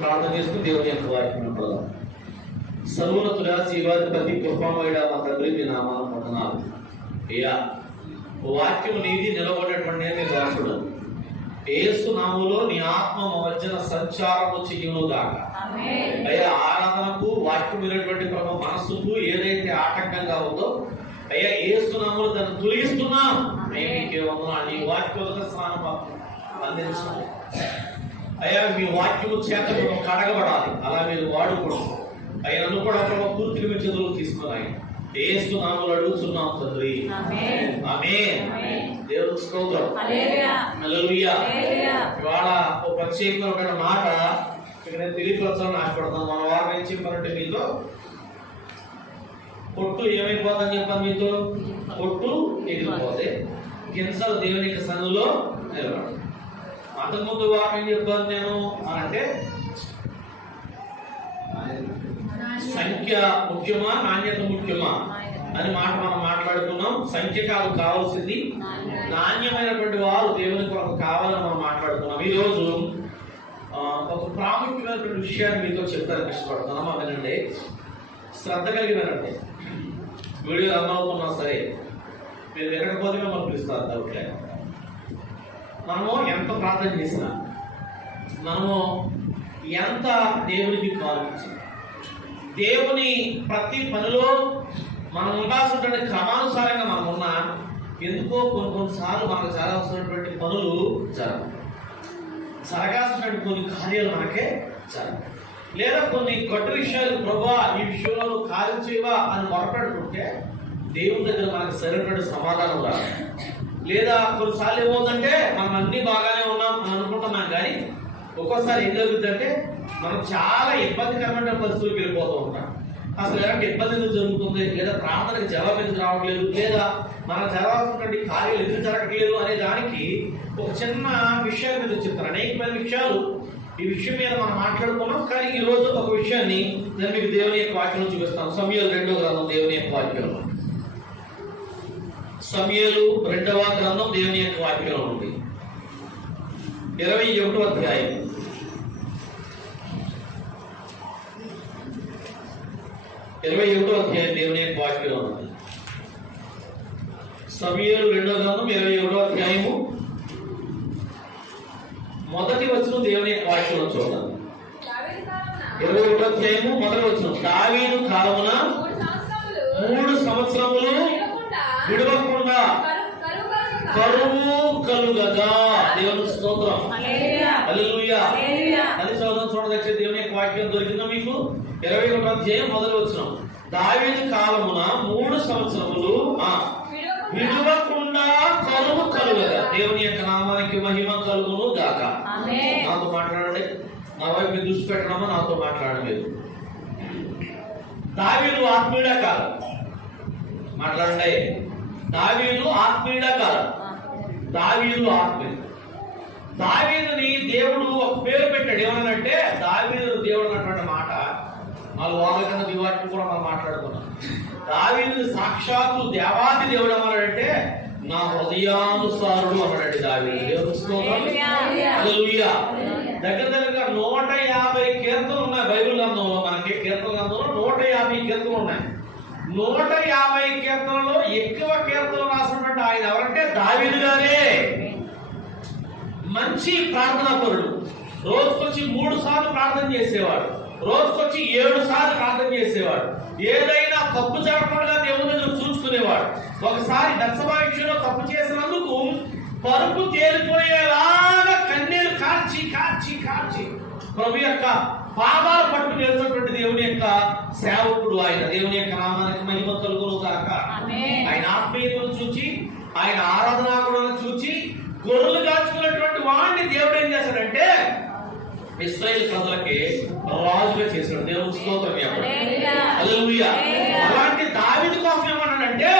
ప్రార్థన చేసుకుని దేవుని యొక్క వాక్యం పడదాం. సర్వోన్నతుడా జీవాధిపతి కృపామయుడా మా తండ్రి మీ నామాలు పొందనాలు అయ్యా. వాక్యం నీది నిలబడినటువంటి నీ దాసుడు యేసు నామములో నీ ఆత్మ మధ్యన సంచారము చెయ్యును గాక. అయ్యా ఆరాధనకు వాక్యం వినేటువంటి ప్రభు మనస్సుకు ఏదైతే ఆటంకంగా ఉందో అయ్యా యేసు నామములో దాన్ని తొలగిస్తున్నాం. నీ వాక్య స్నానం అందించండి అయ్యా. మీ వాక్యము చేత కడగబడాలి, అలా మీరు వాడుకోవడం అయ్యా. నన్ను కూడా ప్రభు పూర్తిగా మీ చేతులు తీసుకున్నాయి యేసు నామములో అడుగుతున్నాం తండ్రి, ఆమేన్. దేవునికి స్తోత్రం, హల్లెలూయా. ఇవాళ ఒక ప్రత్యేకమైన మాట ఇక్కడ నేను తెలియపరచాలని ఆశపడుతున్నాను. మన వారు ఏం చెప్పారంటే మీతో పొట్టు ఏమైపోతుందని చెప్పాను, మీతో పొట్టు ఎగిరిపోతే గింజలు దేవుని యొక్క సన్నిధిలో నిలబడదు. అంతకుముందు వారు ఏం చెప్పాను నేను అంటే సంఖ్య ముఖ్యమా నాణ్యత ముఖ్యమా అని మాట మనం మాట్లాడుకున్నాం. సంఖ్య కావాల్సింది, నాణ్యమైనటువంటి వారు దేవుని కొరకు కావాలని మనం మాట్లాడుకున్నాం. ఈ రోజు ఒక ప్రాముఖ్యమైనటువంటి విషయాన్ని మీతో చెప్తానికి ఇష్టపడుతున్నాం. వినండి, శ్రద్ధ కలిగి వినండి. వీడియో రన్ అవుతున్నా సరే మీరు వినకపోతే మనం పిలుస్తారు డౌట్లే. మనము ఎంత ప్రార్థన చేసినా, మనము ఎంత దేవునికి కాల్పించి దేవుని ప్రతి పనిలో మనం ఉండాల్సినటువంటి క్రమానుసారంగా మనం ఉన్నా ఎందుకో కొన్నిసార్లు మనకు జరగాల్సినటువంటి పనులు జరగాల్సినటువంటి కొన్ని కార్యాలు మనకే జరగవు. లేదా కొన్ని గొడ్డ విషయాలు ప్రభా ఈ విషయంలో కార్యం చేయవా అని మొరపెడుతుంటే దేవుని దగ్గర మనకు సరైనటువంటి సమాధానం రాదు. లేదా కొన్నిసార్లు ఏమవుతుందంటే మనం అన్ని బాగానే ఉన్నాం అని అనుకుంటున్నాం, కానీ ఒక్కోసారి ఏం జరుగుతుందంటే మనం చాలా ఇబ్బందికరమైన పరిస్థితులకు వెళ్ళిపోతూ ఉంటాం. అసలు ఎలాంటి ఇబ్బంది ఎందుకు జరుగుతుంది, లేదా ప్రార్థనకి జవాబు ఎందుకు రావట్లేదు, లేదా మనం జరగాల్సినటువంటి కార్యాలు ఎందుకు జరగట్లేదు అనే దానికి ఒక చిన్న విషయాల మీద చెప్తాను. అనేకమైన విషయాలు ఈ విషయం మీద మనం మాట్లాడుకున్నాం, కానీ ఈ రోజు ఒక విషయాన్ని నేను మీకు దేవుని యొక్క వాక్యం చూపిస్తాను. సమూయేలు 2వ గ్రంథం దేవుని యొక్క వాక్యం, సమూయేలు 2వ గ్రంథం దేవుని యొక్క వాక్యం ఉంది 21వ అధ్యాయం. 21వ అధ్యాయం దేవుని యొక్క వాక్యం ఉంది. సమూయేలు 2వ గ్రంథం 21వ అధ్యాయము మొదటి వచనం దేవుని యొక్క వాక్యం చూద్దాం. 21వ అధ్యాయము మొదటి వచనం. దావీదు కాలమున 3 సంవత్సరములు విడవకుండా కరువు కలుగగా. దేవునికి స్తోత్రం, హల్లెలూయా. అది చూడదచ్చే దేవుని యొక్క వాక్యం దొరికిందా మీకు? 21వ అధ్యాయం మొదటి వచనం. దావీదు కాలమున 3 సంవత్సరములు విడవకుండా కరువు కలుగగా. దేవుని యొక్క నామానికి మహిమ కలుగును గాక. నాతో మాట్లాడండి, నా వైపు మీరు దృష్టి పెట్టడమా, నాతో మాట్లాడండి. మీరు దావీదు ఆత్మీయుడా కాదు, మాట్లాడండి. దావీదు ఆత్మీయుడా కాదు, దావీదు ఆత్మీయుడు. దావీదుని దేవుడు ఒక పేరు పెట్టాడు. ఏమనంటే దావీదు దేవుడు అన్నటువంటి మాట 4 వారాల కింద దివాటి కూడా మనం మాట్లాడుకున్నాం. దావీదుని సాక్షాత్తు దేవాది దేవుడు అన్నాడంటే నా హృదయానుసారుడు అన్నాడు దావీదు. దేవుని స్తోత్రం, హల్లెలూయా. దగ్గర 150 కీర్తనలు ఉన్నాయి బైబిల్ గ్రంథంలో. మనకి కీర్తన గ్రంథంలో 150 కీర్తనలు ఉన్నాయి. 150 కీర్తనలో ఎక్కువ కీర్తనలు రాసినటువంటి ఆయన ఎవరంటే దావీదు గారే. మంచి ప్రార్థనా పరుడు. రోజుకొచ్చి 3 సార్లు ప్రార్థన చేసేవాడు, రోజుకొచ్చి 7 సార్లు ప్రార్థన చేసేవాడు. ఏదైనా తప్పు జరగకుండా దేవుని దగ్గర చూసుకునేవాడు. ఒకసారి బత్షెబా విషయంలో తప్పు చేసినందుకు పరుపు తేలిపోయేలాగా కన్నీరు కార్చి కార్చి కార్చి ప్రభు యొక్క పాదాలు పట్టు నిలిచినటువంటి దేవుని యొక్క సేవకుడు ఆయన. దేవుని యొక్క నామానికి మహిమ కలుగును గాక. ఆయన ఆత్మీయతను చూచి, ఆయన ఆరాధనా గుణాలను చూచి గొర్రెలు కాచుకున్నటువంటి వాడిని దేవుడు ఏం చేశాడంటే ఇశ్రాయేలు ప్రజలకి రాజుగా చేశాడు. దేవుని స్తోత్రం, హల్లెలూయా. అలాంటి దావీదు కోసం ఏమన్నాడంటే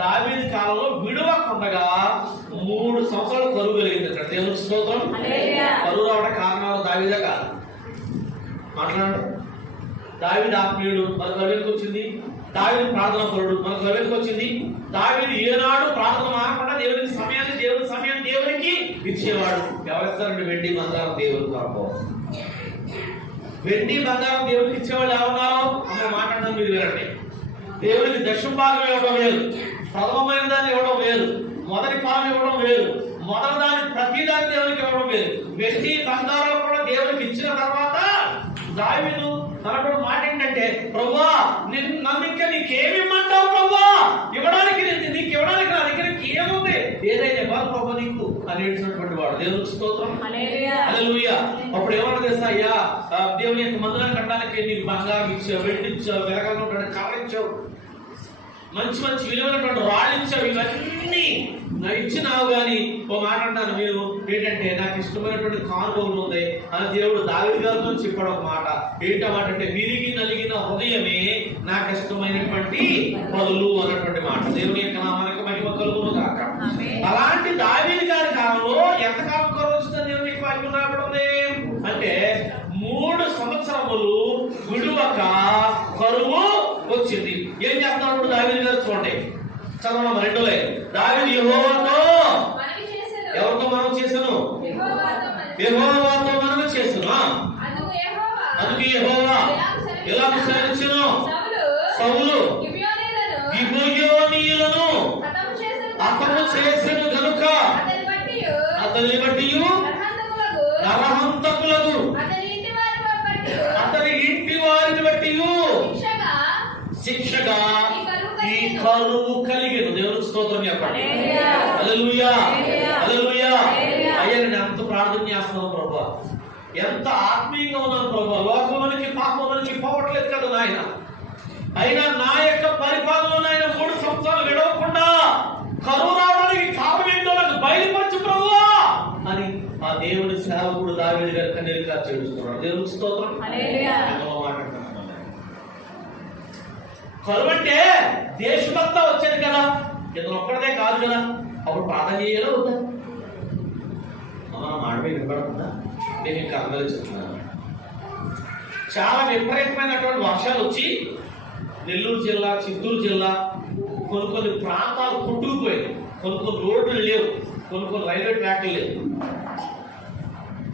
దావీదు కాలంలో విడవకుండగా 3 సంవత్సరాలు కరువు కలిగింది. దేవుని స్తోత్రం. కరువు రావడం కారణాలు దావీదే కాదు. మాట్లాడండి. దావీదు ఆత్మీయుడు, మనకు కరువుకి వచ్చింది. దావీదు ప్రార్థన పరుడు, మనకు కరువుకి వచ్చింది. దావీదు ఏనాడు ప్రార్థన మారకుండా దేవుని సమయాన్ని దేవునికి ఇచ్చేవాడు. ఎవరిస్తారండి? వెండి బంగారం దేవుని కొరకు. వెండి బంగారం దేవుడికి ఇచ్చేవాళ్ళు ఎవరున్నారో అమ్మ మాట్లాడడం మీరు వినండి. దేవుడికి దశమ భాగం ఇవ్వడం వేరు, ప్రథమమైన దాన్ని ఇవ్వడం వేరు, మొదటి భాగం ఇవ్వడం వేరు, మొదటి దాన్ని ప్రతి దాన్ని దేవుడికి ఇవ్వడం వేరు. వెండి బంగారం కూడా దేవుడికి ఇచ్చిన తర్వాత దావీదు తనకు మాట ఏంటంటే, ప్రభువా నన్ను ఇంకా నీకేమి ఇమ్మంటావు ప్రభువా, ఇవ్వడానికి నీకు ఇవ్వడానికి నా దగ్గర ఏముంది, ఏదైనా ఇవ్వాలి ప్రభు నీకు అనేటువంటి వాడు. దేవునికి స్తోత్రం, హల్లెలూయా. అప్పుడు ఏమన్నా తెలుసా, అయ్యా దేవుని యొక్క మందిరం కట్టడానికి నీకు బంగారం ఇచ్చావు, వెండి ఇచ్చావు, వెలగలు కర్ర ఇచ్చావు, మంచి మంచి విలువైనటువంటి రాళ్ళు ఇచ్చావు, ఇవన్నీ నా ఇచ్చినావు. కానీ ఓ మాట అంటాను మీరు ఏంటంటే, నాకు ఇష్టమైనటువంటి కానుక ఉంది అని దేవుడు దావీదు గారితో చెప్పాడు ఒక మాట. ఏంటమాట అంటే, విరిగి నలిగిన హృదయమే నాకు ఇష్టమైనటువంటి పదులు అన్నటువంటి మాట. దేవుని యొక్క నామానికి మహిమ కలుగును గాక. అలాంటి దావీదు గారి కాలంలో ఎంతకాలం కరువు వచ్చిందని దేవుని యొక్క వాక్యం రాబడింది అంటే, 3 సంవత్సరములు విడువక కరువు వచ్చింది. ఏం చేస్తున్నాడు దావీదు గారు చూడండి, చదవడం 2 దావీదు యెహోవాతో, ఎవరితో మనం చేసాను, యెహోవాతో మనం చేసాను. అందుకు యెహోవా ఎలా సెలవిచ్చెను, సౌలు గిబియోనీయులను హతము చేసెను గనుక అతని బట్టి నరహంతకులకు అతని ఇంటి వారిని బట్టి శిక్షగా ఈ కరువు కలిగేది. దేవునికి స్తోత్రం చెప్పండి, హల్లెలూయా, హల్లెలూయా. అయ్యా నేను ఎంత ప్రార్థన చేస్తున్నాను ప్రభువా, ఎంత ఆత్మీయంగా ఉన్నాను ప్రభువా, లోకంలోనికి పాపంలోనికి పోవట్లేదు కదా నాయన. అయినా నా యొక్క పరిపాలనలో నాయన 3 సంవత్సరాలు విడవకుండా కరువు రావడానికి కారణం ఏంటో నాకు బయలుపరచు ప్రభువా అని ఆ దేవుని సేవకుడు దావీదు గారి కన్నీరు కార్చి ఏడుస్తున్నాడు. దేవునికి స్తోత్రం, హల్లెలూయా. కరువు అంటే దేశమంతా వచ్చేది కదా, ఇతను ఒక్కడదే కాదు కదా. అప్పుడు ప్రార్థన చేయాలో వద్దా, మాట మీద వినపడుతుందా? నేను ఇంకా అందరూ చెప్తున్నాను. చాలా విపరీతమైనటువంటి వర్షాలు వచ్చి నెల్లూరు జిల్లా, చిత్తూరు జిల్లా కొన్ని ప్రాంతాలు కొట్టుకుపోయాయి. కొన్ని రోడ్లు లేవు, కొన్ని రైల్వే ట్రాక్లు లేవు.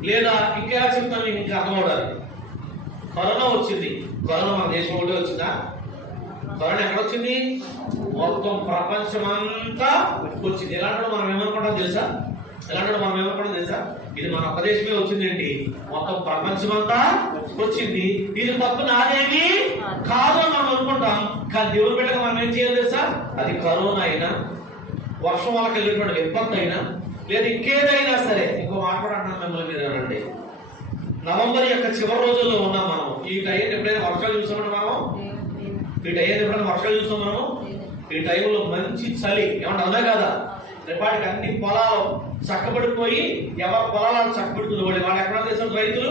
లేదా ఇంకా చెప్తాను మీకు ఇంకా అర్థమవడాలి. కరోనా వచ్చింది. కరోనా మన దేశం ఒకటే వచ్చిందా? కరోనా ఎక్కడ వచ్చింది? మొత్తం ప్రపంచమంతా వచ్చింది. ఎలాంటి మనం ఏమనుకుంటాం తెలుసా? ఇది మన ప్రదేశమే వచ్చిందండి, మొత్తం ప్రపంచమంతా వచ్చింది. ఇది తప్పు నాదేమి కాదు అని మనం అనుకుంటాం. కానీ దేవుడి బిడ్డగా మనం ఏం చేయాలి తెలుసా? అది కరోనా అయినా, వర్షం వల్ల కలిగినటువంటి విపత్తు అయినా, లేదా ఇంకేదైనా సరే. ఇంకో మాట్లాడుతున్నాను మిమ్మల్ని మీరు ఏమండి, నవంబర్ యొక్క చివరి రోజుల్లో ఉన్నాం మనం. ఈ టైం ఎప్పుడైనా వర్షాలు చూసామని మనం, ఈ టైంలో మంచి చలి ఏమంటే అవునా కదా. రేపాటికి అన్ని పొలాలు చక్కబడిపోయి, ఎవరి పొలాలు చక్కబడుతుంది. వాళ్ళు ఎక్కడ చేసిన రైతులు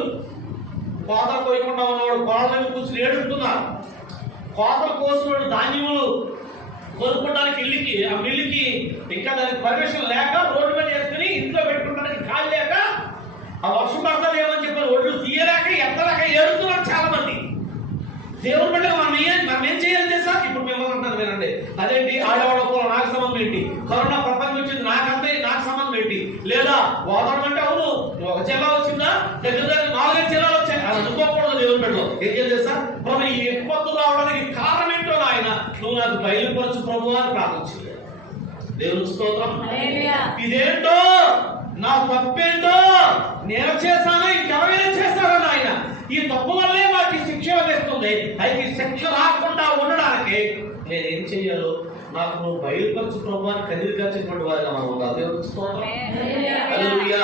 కోతలు కోయకుండా ఉన్నవాడు పొలాల మీద కూర్చుని ఏడుస్తున్నారు. కోతలు కోసినవాడు ధాన్యములు కొనుక్కోవడానికి ఆ మిల్లుకి ఇంకా దానికి పర్మిషన్ లేక రోడ్డు మీద వేసుకుని ఇంట్లో పెట్టుకోవడానికి ఖాళీ లేక, ఆ వర్షం పడతాది ఏమని చెప్పి ఒడ్లు తీయలేక ఎత్తలేక ఏడుతున్నారు చాలా మంది. దేవుని బట్టి మనం ఏం చేయాలి తెలుసా? ఇప్పుడు మేము అంటున్నాను వినండి, అదేంటి ఆడవాళ్ళ కూడా నాకు సంబంధం ఏంటి, కరోనా ప్రపంచం వచ్చింది నాకు సంబంధం ఏంటి, లేదా వాతావరణం అంటే అవును ఒక జిల్లా వచ్చిందా, దగ్గర 4-5 జిల్లాలు వచ్చాయి అది అనుకోకూడదు. దేవుని బిడ్డలో ఏం చేయాలి తెలుసా? ప్రభు ఈ విపత్తు రావడానికి కారణం ఏంటో ఆయన నువ్వు నాకు బయలుపరచు ప్రభు అని ప్రార్థించాలి. దేవుని స్తోత్రం. ఇదేంటో నా తప్పేంటో నేను చేశాను, ఇంకెవరైనా చేస్తారో ఆయన, ఈ తప్పు వల్లే మాకు శిక్ష వేస్తుంది. అయితే ఈ శిక్ష రాకుండా ఉండడానికి నేనేం చెయ్యాలో నాకు నువ్వు బయలుపరచు ప్రభు అని కన్నీరు కార్చేటువంటి వారిగా మనం ఉండాలి. దేవుని స్తోత్రం, హల్లెలూయా.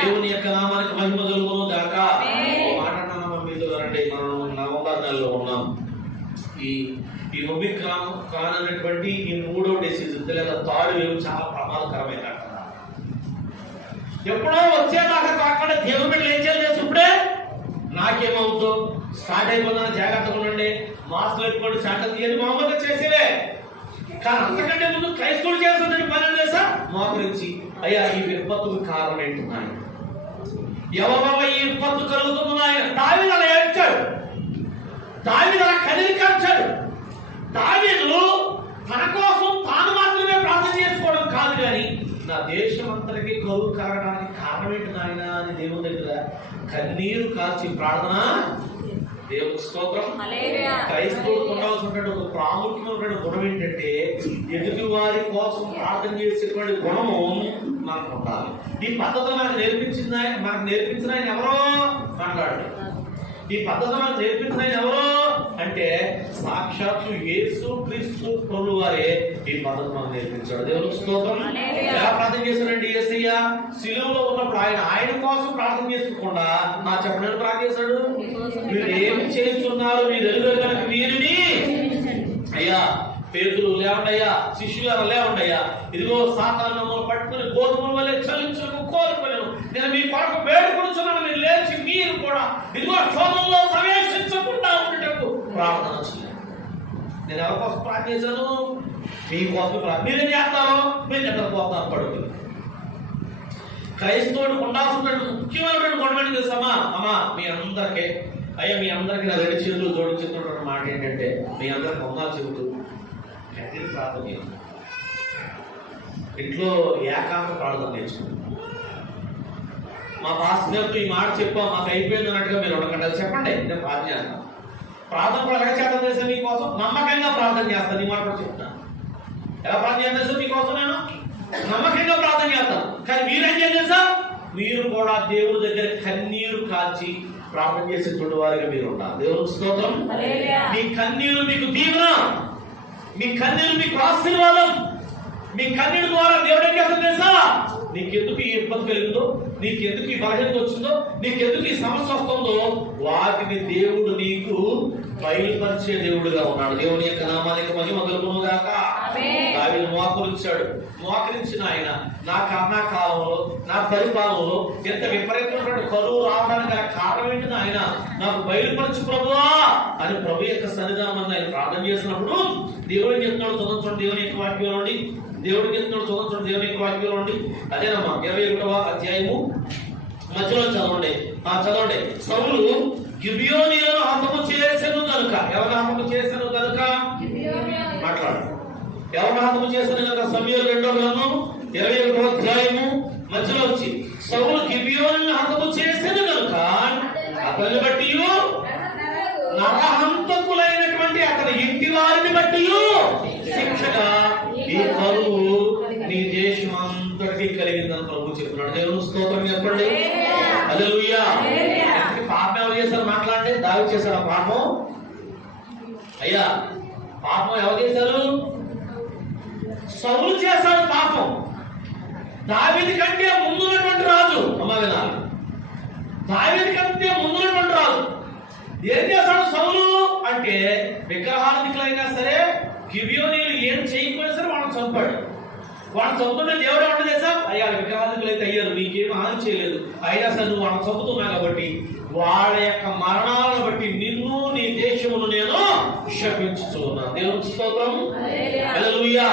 దేవుని యొక్క నామానికి మహిమ కలుగును గాక. మాట్లాడినా మీతో రండి, మనం నవంబర్ నెలలో ఉన్నాం. ఈ ఒమిక్రాన్ అనేటువంటి ఈ 3వ డిసీజ్ లేదా థర్డ్ వేవ్ చాలా ప్రమాదకరమైన. ఎప్పుడో వచ్చేదాకా కాకుండా దేవుని బిడ్డలు ఏం చేయాలి ఇప్పుడే? నాకేమవుతుందో స్టార్ట్ అయిపోతుందని జాగ్రత్తగా ఉండండి, మాస్క్ పెట్టుకోండి, శాంతం తీయండి, మామూలుగా చేసేవే. కానీ అంతకంటే ముందు క్రైస్తవులు చేస్తున్న పని చేసా మోకరించి, అయ్యా ఈ విపత్తుకు కారణం ఏంటున్నాయి, ఎవరో ఈ విపత్తు కలుగుతున్నాయి. దావీదు అలా ఏడ్చాడు, దావీదు అలా కదిలి కాల్చాడు. దావీదు తన కోసం తాను మాత్రమే ప్రార్థన చేసుకోవడం కాదు, కానీ నా దేశం అంతటికి కరువు కలగడానికి కారణం ఏంటి నాయన అని దేవుని దగ్గర కన్నీరు కార్చి ప్రార్థన దేవునికి స్తోత్రం. క్రైస్తవులకు ఉండాల్సినటువంటి ఒక ప్రాముఖ్యమైన గుణం ఏంటంటే ఎదుటి వారి కోసం ప్రార్థన చేసేటువంటి గుణము మనకు ఉండాలి. ఈ పద్ధతి మనకు నేర్పించిన ఆయన ఎవరో మాట్లాడారు. ఈ పద్ధతి మనకు నేర్పించిన ఆయన ఎవరో అంటే సాక్షాత్తు యేసు క్రీస్తు ప్రభువు వారే ఈ పద్ధతి మనకు నేర్పించాడు. దేవునికి స్తోత్రం. ఎలా ప్రార్థన చేశాడండి యేసయ్య? శిలువలో ఉన్నప్పుడు ఆయన కోసం ప్రార్థన చేసుకోకుండా నా చెప్పడానికి ప్రార్థన చేశాడు. మీరు ఏమి చేస్తున్నారు? మీరు ఎదురు కనుక వీరిని అయ్యా పేతురు లేవండయ్యా, శిష్యులారా లేవండయ్యా, ఇదిగో సాతాను పట్టుకుని గోధుమల వల్లే చలించను కోరుకోలేను, నేను మీ కొరకు వేడుకొనుచున్నాను, మీరు లేచి మీరు కూడా ఇదిగో శోధనలో ప్రవేశించకుండా ఉండేటప్పుడు ప్రార్థన చేయాలి. నేను ఎవరి కోసం ప్రార్థన చేశాను? మీకోసం. మీరేం చేస్తారు? మీరు నిద్రపోతారు పడుకుని. క్రైస్తవుడు ఉండాల్సినటువంటి ముఖ్యమైనటువంటి గుణమైన తెలుసమ్మా? అమ్మా మీ అందరికీ అయ్యా మీ అందరికీ నా రెండు చేతులు జోడించుతున్న మాట ఏంటంటే మీ అందరికి వందలు చెబుతూ గట్టిగా ప్రార్థన చేయండి. ఇంట్లో ఏకాంత ప్రార్థన నేర్చుకుంటాం. మా పాస్టర్తో ఈ మాట చెప్పాం, మాకు అయిపోయింది అన్నట్టుగా మీరు ఉండకండి. చెప్పండి, నేను ప్రార్థన చేస్తాను. ప్రార్థన కూడా ఎలా చేద్దాం చేస్తాను? మీకోసం నమ్మకంగా ప్రార్థన చేస్తాను. ఈ మాట కూడా చెప్తాను. ఎలా ప్రార్థన చేస్తాను? మీకోసం నేను నమ్మకంగా ప్రార్థన చేస్తాను. కానీ మీరేం చేయాలి సార్? మీరు కూడా దేవుడి దగ్గర కన్నీరు కాల్చి ప్రార్థన చేసేటువంటి వారిగా మీరు ఉండాలి. దేవునికి స్తోత్రం. మీ కన్నీరు మీకు దీవెన, మీ కన్నీరు మీకు ఆశీర్వాదం. మీ కన్నీరు ద్వారా దేవుడు ఏం చేస్తాడు తెలుసా? నీకెందుకు ఈ ఇబ్బంది కలిగిందో, నీకెందుకు ఈ బలహీనత వచ్చిందో, నీకెందుకు ఈ సమస్య వస్తుందో వాటిని దేవుడు నీకు బయలుపరిచే దేవుడుగా ఉన్నాడు. దేవుని యొక్క నామానికి మహిమ కలుగును గాక. దావీదు మోకరించిన ఆయన నా కర్ణా కాలంలో, నా పరిపాలనలో ఎంత విపరీతమైనటువంటి కరువు రావడానికి గల కారణం ఏంటి ఆయన నాకు బయలుపరచు ప్రభువా అని ప్రభు యొక్క సన్నిధానం ఆయన ప్రార్థన చేసినప్పుడు దేవుడికి చెప్తున్నాడు. చదువుతాడు దేవుని యొక్క వాక్యంలో నుండి. దేవుడికి చెప్తున్నాడు చదువుతాడు దేవుని యొక్క వాక్యంలో నుండి. అదేనమ్మా 21వ అధ్యాయము మధ్యలో చదవండి. చదవండి. సౌలు గిబియోనీయులను హతము చేసెను కనుక. ఎవరిని హతము చేసెను కనుక? మాట్లాడు. ఎవరిని హతము చేసెను కనుక? సమూయేలు 2వ గ్రంథం 21వ అధ్యాయము మధ్యలో వచ్చి సౌలు గిబియోనీయులను హతము చేసెను కనుక అతన్ని బట్టి నరహంతకులైనటువంటి అతని ఇంటి వారిని బట్టి శిక్షగా ఈ కరువు నీ దేశం అంతటికీ కలిగిందని ప్రభు చెప్తున్నాడు. దేవుని స్తోత్రం చెప్పండి. హల్లెలూయా. పాపం ఎవరు చేశారు? మాట్లాడండి. దావీదు చేశారు ఆ పాపం? అయ్యా పాపం ఎవరు చేశారు? సౌలు చేశాడు పాపం. దావీదు కంటే ముందున్నటువంటి రాజు, అమ్మ వినాలి, దావీదు కంటే ముందున్నటువంటి రాజు ఏం చేశాడు సౌలు అంటే విగ్రహాధికులైనా సరే గిబియోనీయులు ఏం చేయకపోయినా సరే వాళ్ళని చంపాడు. వాళ్ళని చంపుతుంటే దేవుడు ఏమన్నా చేశా? అయ్యా విగ్రహాధికులు అయితే అయ్యారు, నీకేం హాని చేయలేదు, అయినా సరే నువ్వు వాళ్ళని చంపుతున్నావు కాబట్టి వాళ్ళ యొక్క మరణాలను బట్టి నిన్ను నీ దేశమును నేను శపించుచున్నాను. దేవునికి స్తోత్రం. హల్లెలూయా.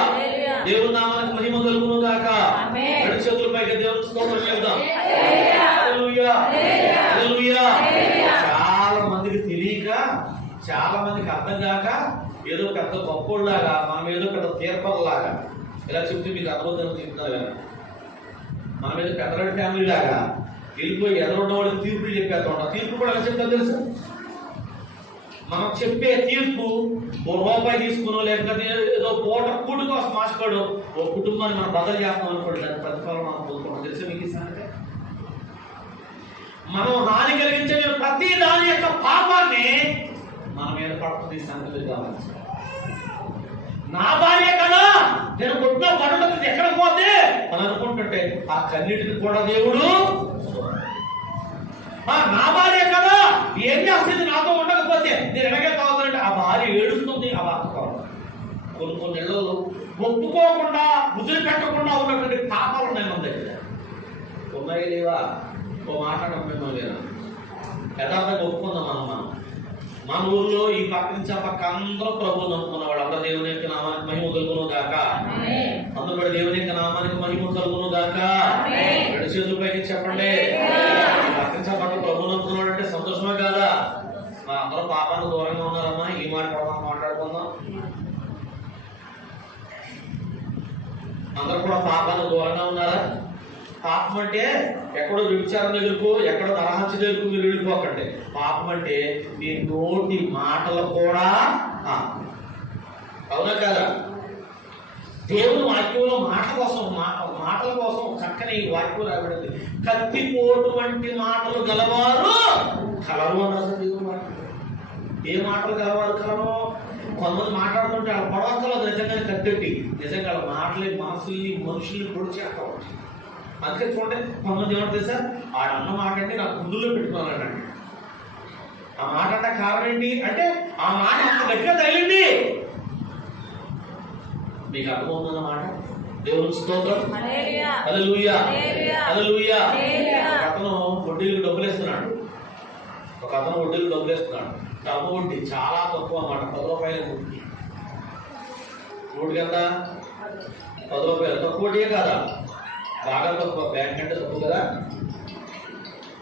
దేవుని నామానికి మహిమ కలుగును గాక. రెండు చేతుల పైకి దేవునికి స్తోత్రం చెప్దాం. హల్లెలూయా. హల్లెలూయా. చాలా మందికి తెలియక, చాలా మందికి అర్థం కాక ఏదో పెద్ద గొప్పోళ్ళలాగా, మనం ఏదో పెద్ద తీర్పల్లాగా ఇలా చెప్తే మీకు అర్థమవుతుందని చెప్తున్నారు కదా. మనం ఏదో పెద్దవాడి ఫ్యామిలీ లాగా వెళ్ళిపోయి ఎదరున్నవాడికి తీర్పులు చెప్పేస్తా ఉంటాం. తీర్పు కూడా ఎలా చెప్తా తెలుసు? మనం చెప్పే తీర్పు రూపాయి తీసుకునో లేకపోతే ఏదో కూడి కోసం మాట్లాడు ఓ కుటుంబాన్ని మనం బదలు చేస్తాం అనుకోండి, దాని ప్రతిఫలం మనం పొందుకుంటాం. తెలుసు మీకు ఈ సంగతి? మనం హాని కలిగించే ప్రతి దాని యొక్క పాపాన్ని మన మీద పడుతుంది. సంగతి గమనించాలి. నా భార్య కదా నేను పుట్టిన పడుతుంది ఎక్కడ పోతే అని అనుకుంటుంటే ఆ కన్నిటిని కూడా దేవుడు నా భార్య కదా ఏం చేస్తుంది నాతో ఉండకపోతే నేను ఎలాగే తాగుతానంటే ఆ భార్య ఏడుస్తుంది. ఆ భర్త కావాలి. కొన్ని నెలలు ఒప్పుకోకుండా ముద్దులు పెట్టకుండా ఉన్నటువంటి పాపాలు ఉన్నాయి మన దగ్గర. ఉన్నాయి లేవా? ఓ మాట నమ్మేమో లేదా? యథార్థంగా ఒప్పుకుందాం. మనం మన ఊళ్ళో ఈ పక్క నుంచి ఆ పక్క అందరూ ప్రభువు నమ్ముకున్న వాళ్ళు అందరూ దేవుని యొక్క నామానికి మహిమ కలుగును గాక. అందరూ కూడా దేవుని యొక్క నామానికి మహిమ కలుగును గాక. రెండు చేతుల పైకి చెప్పండి. పక్క నుంచి ఆ పక్క ప్రభువు నమ్ముకున్నాడు అంటే సంతోషమే కాదా? అందరూ పాపానికి దూరంగా ఉన్నారమ్మా. ఈ మాట మాట్లాడుకుందాం. అందరూ కూడా పాపానికి దూరంగా ఉన్నారా? పాపం అంటే ఎక్కడో వ్యభిచారం దగ్గరకు, ఎక్కడో నరహత్య దగ్గరకు మీరు వెళ్ళిపోకండి. పాపం అంటే మీ నోటి మాటలు కూడా అవునా కదా? దేవుని వాక్యంలో మాటల కోసం చక్కని వాక్యం రాబడింది. కత్తిపోటు వంటి మాటలు గలవారు కలరు అన్నారు దేవుని వాక్యం. ఏ మాటలు గలవారు కలరు? కొంతమంది మాట్లాడుతుంటే వాళ్ళ పొడవక్కలో నిజంగానే కత్తెట్టి నిజంగా వాళ్ళ మాటలే మనుషుల్ని పొడి చేస్తా ఉంటాయి. అందుకే చూడండి, కొంతమంది ఏమంటే సార్ ఆడన్న మాట అంటే నాకు గుండెల్లో పెట్టుకోవాలండి. ఆ మాట అంటే కారణం ఏంటి అంటే ఆ మాట అంత గట్టిగా తగిలింది. మీకు అర్థమవుతుందన్నమాట. దేవుని స్తోత్రం. హల్లెలూయా హల్లెలూయా. అతను వడ్డీలకు డబ్బులు ఇస్తున్నాడు. ఒక అతను వడ్డీలకు డబ్బులు ఇస్తున్నాడు. డబ్బు వడ్డీ చాలా తక్కువ అన్నమాట. 10 రూపాయల వడ్డీ. నోటికి ఎంత? 10 రూపాయలు. తక్కువ వడ్డీయే కాదా? బాగా తక్కువ. బ్యాంక్ అంటే తక్కువ కదా.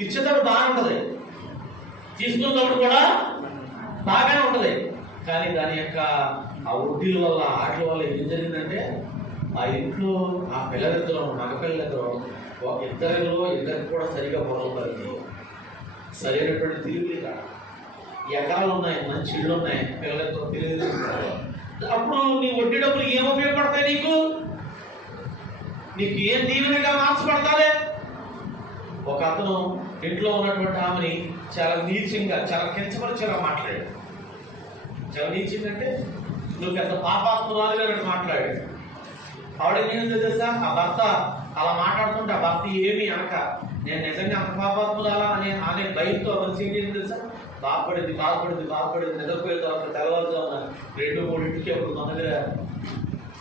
ఇచ్చేటప్పుడు బాగా ఉంటుంది, తీసుకున్నప్పుడు కూడా బాగానే ఉంటుంది. కానీ దాని యొక్క ఆ వడ్డీల వల్ల ఆటల వల్ల ఏం జరిగిందంటే ఆ ఇంట్లో ఆ పిల్లలిద్దరు మగపిల్లలిద్దరు ఇద్దరికి కూడా సరిగా పొడవుతారు. సరైనటువంటి తిరిగి ఎకరాలు ఉన్నాయి, మంచి ఇళ్ళు ఉన్నాయి, పిల్లలతో తెలియదు. అప్పుడు నీ వడ్డీ డబ్బులు ఏం ఉపయోగపడతాయి? నీకు ఏం దీవెనగా మార్చబడతాలే? ఒక అతను ఇంట్లో ఉన్నటువంటి ఆమెని చాలా నీచంగా, చాలా కించపరిచేలా మాట్లాడాడు. చాలా నీచంగా నువ్వు పెద్ద పాపాత్మురాలుగా మాట్లాడాడు. ఆవిడేం తెలుసా? ఆ భర్త అలా మాట్లాడుతుంటే ఆ భర్త ఏమి అనక నేను నిజంగా అంత పాపాత్మురాలా అనే భయంతో అతను ఏం తెలుసా? బాధపడింది నిద్రపోయే తర్వాత తెల్లవారుజామున 2-3 అప్పుడు మన దగ్గర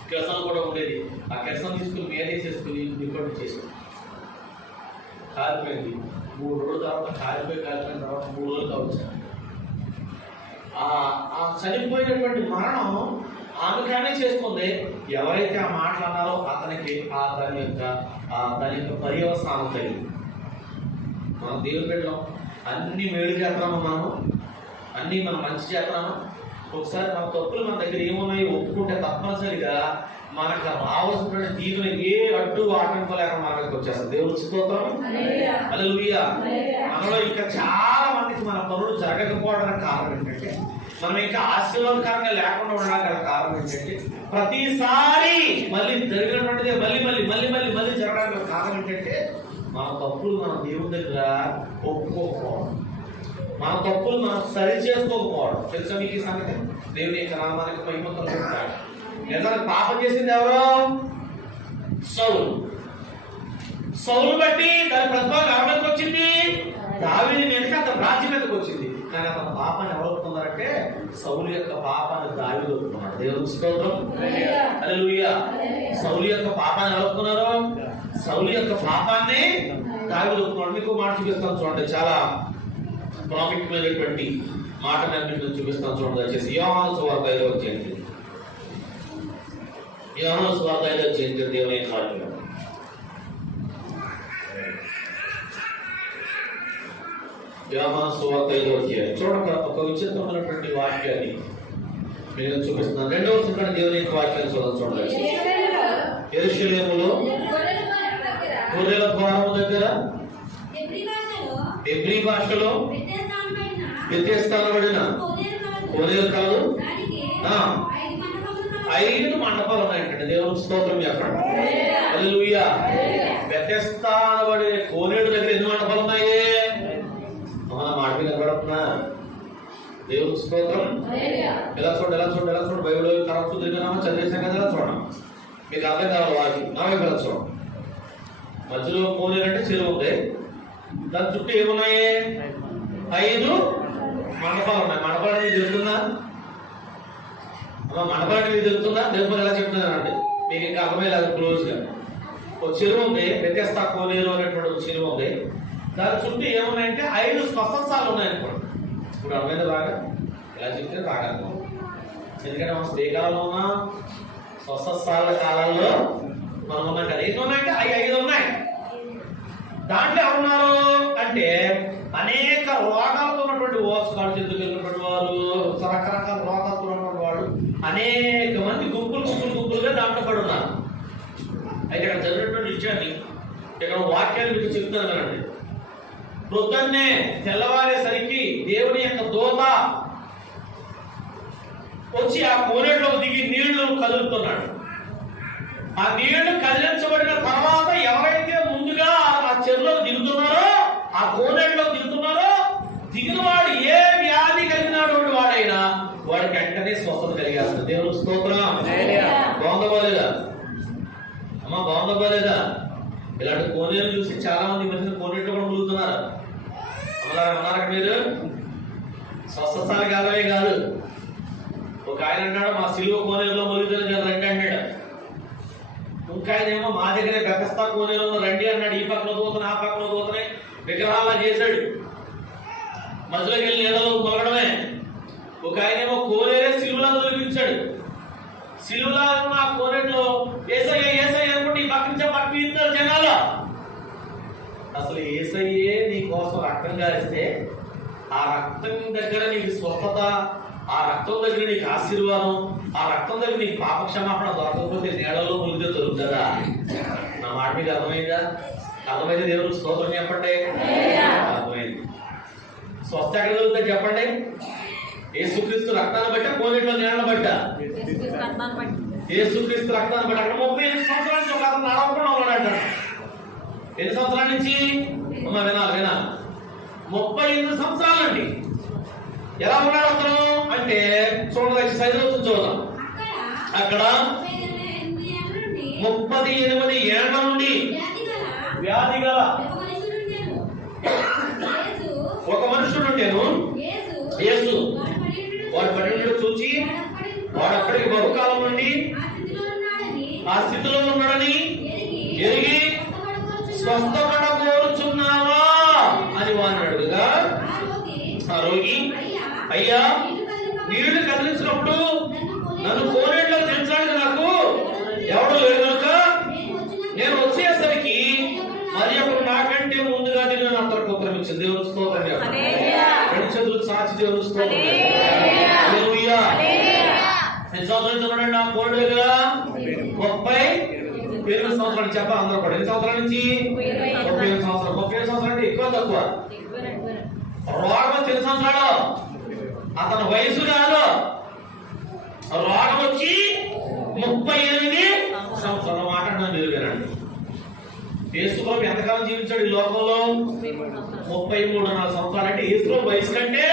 కిరసనం కూడా ఉండేది. ఆ కిరసనం తీసుకుని మేనేసేసుకుని రికార్డు చేసి కాలిపోయింది. 3 రోజుల తర్వాత కాలిపోయిన తర్వాత 3 రోజులు కావచ్చాను. ఆ చనిపోయినటువంటి మరణం ఆమెగానే చేసుకుంది. ఎవరైతే ఆ మాటలు అన్నారో అతనికి దాని యొక్క పర్యవసానం తగిలింది. మనం దేవుని బిడ్డలం, అన్ని మేలు చేస్తున్నాము, అన్నీ మనం మంచి చేస్తున్నాము. ఒకసారి మన తప్పులు మన దగ్గర ఏమున్నాయో ఒప్పుకుంటే తప్పనిసరిగా మనకు రావాల్సిన దీవెన ఏ అడ్డు ఆటంకం లేక మనకు వచ్చేస్తుంది. దేవుని స్తోత్రం. హల్లెలూయా. మనలో ఇంకా చాలా మందికి మన పనులు జరగకపోవడానికి కారణం ఏంటంటే, మనం ఇంకా ఆశీర్వాదకరంగా లేకుండా ఉండడానికి కారణం ఏంటంటే, ప్రతిసారి మళ్ళీ జరిగినటువంటిదే మళ్ళీ జరగడానికి కారణం ఏంటంటే, మన తప్పులు మనం దేవుని దగ్గర ఒప్పుకోకపోవడం, మన తప్పులు మనం సరి చేసుకోకపోవడం. తెలుసా మీకు ఈ సంగతి? దేవుని యొక్క నామానికి మహిమ కలుగుతాడు. నిజానికి పాపం చేసింది ఎవరో? సౌలు బట్టి దాని ప్రతిభ ఎవరికి వచ్చింది? దావీదు మీదకి అతని రాజ్యం మీదకి వచ్చింది. కానీ అతని పాపాన్ని ఎవరు ఒప్పుకున్నారంటే సౌలు యొక్క పాపాన్ని దావీదు ఒప్పుకున్నాడు. దేవుని స్తోత్రం. హల్లెలూయా. సౌలు యొక్క పాపాన్ని ఎవరు ఒప్పుకున్నారు? సౌలు యొక్క పాపాన్ని దావీదు ఒప్పుకున్నాడు. మీకు మాట చూపిస్తాను చూడండి, చాలా ప్రాముఖ్యమైనటువంటి మాట నేను చూపిస్తాను చూడండి దయచేసి. యోహాను సువార్త 5వ అధ్యాయం. యోహాను సువార్త 5వ అధ్యాయం దేవుని వాక్యం. యోహాను సువార్త 5వ అధ్యాయం చూడండి, ఒక విచిత్రమైనటువంటి వాక్యాన్ని నేను చూపిస్తున్నాను. 2వ వచనం దేవుని వాక్యాన్ని చూడండి. యెరూషలేములో గొర్రెల ద్వారము దగ్గర హెబ్రీ భాషలో వ్యత్యాసపడిన కోనేరు కలదు 5 మండపాలు ఉన్నాయంటే. దేవుని స్తోత్రం చెప్పండి. హల్లెలూయా. వ్యత్యాసపడే కోనేరు దగ్గర ఎన్ని మండపాలు ఉన్నాయి? మన మాట మీద కనబడుతున్నా? దేవుని స్తోత్రం. ఎలా చూడండి బైబిల్ తరచు తిరిగినామా, చదివేసాం కదా, ఎలా చూడండి. మీకు అర్థం కావాలి వాకి. నా వైపు ఎలా చూడండి. మధ్యలో కోనేరు అంటే చెరువు ఉంది, దాని చుట్టూ ఏమున్నాయి? 5 మండపాలు ఉన్నాయి. మండపాలు జరుగుతుందా? మండపానికి జరుగుతుందా? దేవుడు ఎలా చెప్తున్నానండి మీకు ఇంకా అర్థమయ్యేది క్లోజ్ గా. ఒక చెరువు ఉంది, వ్యత్యస్త కోనేరు అనేటువంటి ఒక చెరువు ఉంది. దాని చుట్టూ ఏమున్నాయంటే 5 స్వస్థాలు ఉన్నాయనుకోండి. ఇప్పుడు అర్థమైంది బాగా? ఎలా చెప్తే బాగా అర్థం. ఎందుకంటే మనం శ్రీకాలంలో ఉన్న స్వస్థాల కాలంలో మనం ఉన్నాం కదా. ఎన్ని ఉన్నాయంటే 5 ఉన్నాయి. దాంట్లో ఎవరున్నారు అంటే అనేక రోగాలతో ఉన్నటువంటి ఓసకాలు చెందుకున్నటువంటి వారు, రకరకాల రోగాలతో ఉన్నటువంటి వాడు అనేక మంది గుంపులుగా దాంట్లో పడి ఉన్నారు. అయితే అక్కడ జరిగినటువంటి విషయాన్ని ఇక్కడ వాక్యాన్ని మీకు చెప్తాను కదండి. ప్రొద్దున్నే తెల్లవారేసరికి దేవుని యొక్క దూత వచ్చి ఆ కోనేటిలో దిగి నీళ్లు కదులుతున్నాడు. ఆ నీళ్లు కదిలించబడిన తర్వాత ఎవరైతే ముందుగా ఆ చెరువులో దిగుతున్నారో, ఆ కోనేటిలో దిగుతున్నారో, దిగిన వాడు ఏ వ్యాధి కలిగినాడు వాడైనా వాడికి వెంటనే స్వస్థత కలిగేస్తుంది. దేవుని స్తోత్రం. బాగుందా అమ్మా, బాగుందా? ఇలాంటి కోనేరు చూసి చాలా మంది మనుషులు కోనేట్లో కూడా ములుగుతున్నారు. అన్నారా మీరు? స్వస్థత కాలమే కాదు. ఒక ఆయన అన్నాడు మా సిలువ కోనేరులో ములుగుతుంది కదా రండి అన్నాడు. ఇంకా ఆయన ఏమో మా దగ్గరే బెకస్తా కోనేరులో రండి అన్నాడు. ఈ పక్కన దూతనే ఆ పక్కన దూతనే విగ్రహాలా చేశాడు. మధ్యలోకి వెళ్ళి నీళ్ళలో మొలగడమే. ఒక ఆయన ఏమో కోనేరే సిలువలా తొలగించాడు. సిలువలా ఉన్న ఆ కోనేరులో ఏసయ్య అనుకుంటే ఈ పక్క నుంచే పట్టుకుంటారు జనాలు. అసలు ఏసయ్యే నీ కోసం రక్తం గారిస్తే ఆ రక్తం దగ్గర నీకు స్వస్థత, ఆ రక్తం దగ్గర నీకు ఆశీర్వాదం, ఆ రక్తం దగ్గర నీకు పాపక్షమాపణ దొరకకపోతే నీళ్ళలో మునిగితే దొరుకుతుందా? నా మాట మీకు అర్థమైందా? అర్థమైతే దేవునికి స్తోత్రం చెప్పండి. అర్థమైంది. స్వస్థ ఎక్కడ దొరుకుతుంది చెప్పండి? యేసుక్రీస్తు రక్తాన్ని బట్ట, కోనేటిలో నీళ్ళని బట్ట? యేసుక్రీస్తు రక్తాన్ని బట్టి. అక్కడ 35 సంవత్సరాల నుంచి ఒక అతను నడవకుండా ఉన్నాడు అంటాడు. ఎన్ని సంవత్సరాల నుంచి? వినాలి 38 సంవత్సరాలండి. ఎలా ఉన్నాడు అతను అంటే చూడండి, సైజు చూద్దాం. అక్కడ 38 ఏళ్ల నుండి వ్యాధి గల ఒక మనుషుడు ఉండేను. యేసు వాడు పడినట్టు చూచి వాడు అప్పటికి బహుకాలం నుండి ఆ స్థితిలో ఉన్నాడని ఎరిగి స్వస్థపడకోరుచున్నావా అని వాడిని అడుగుగా ఆ రోగి, అయ్యా నీళ్లు కదిలించినప్పుడు నన్ను కోనేట్లో దించడానికి నాకు ఎవడు లేడు కనుక నేను వచ్చేసరికి మరి అప్పుడు నాకంటే ముందుగా నేను అతనికి ఉపక్రమించింది. దేవుని స్తోత్రం. రెండు చేతులకు సాక్షి దేవుని స్తోత్రం. ఎన్ని సంవత్సరాలు చూడండి నా కోల్డ్ దగ్గర? 38 సంవత్సరాలు చెప్పాలి అందరూ కూడా. ఎన్ని సంవత్సరాల నుంచి? 37 సంవత్సరాలు. 37 సంవత్సరాలు అంటే ఎక్కువ తక్కువ? రోగం వచ్చి ఎన్ని సంవత్సరాలు? అతని వయసు కాదు, రోగం వచ్చి 38 సంవత్సరాలు. మాట్లాడడం జరిగానండి. యేసుప్రభు ఎంతకాలం జీవించాడు ఈ లోకంలో? 33.5 సంవత్సరాలు. అంటే యేసుప్రభు వయసు కంటే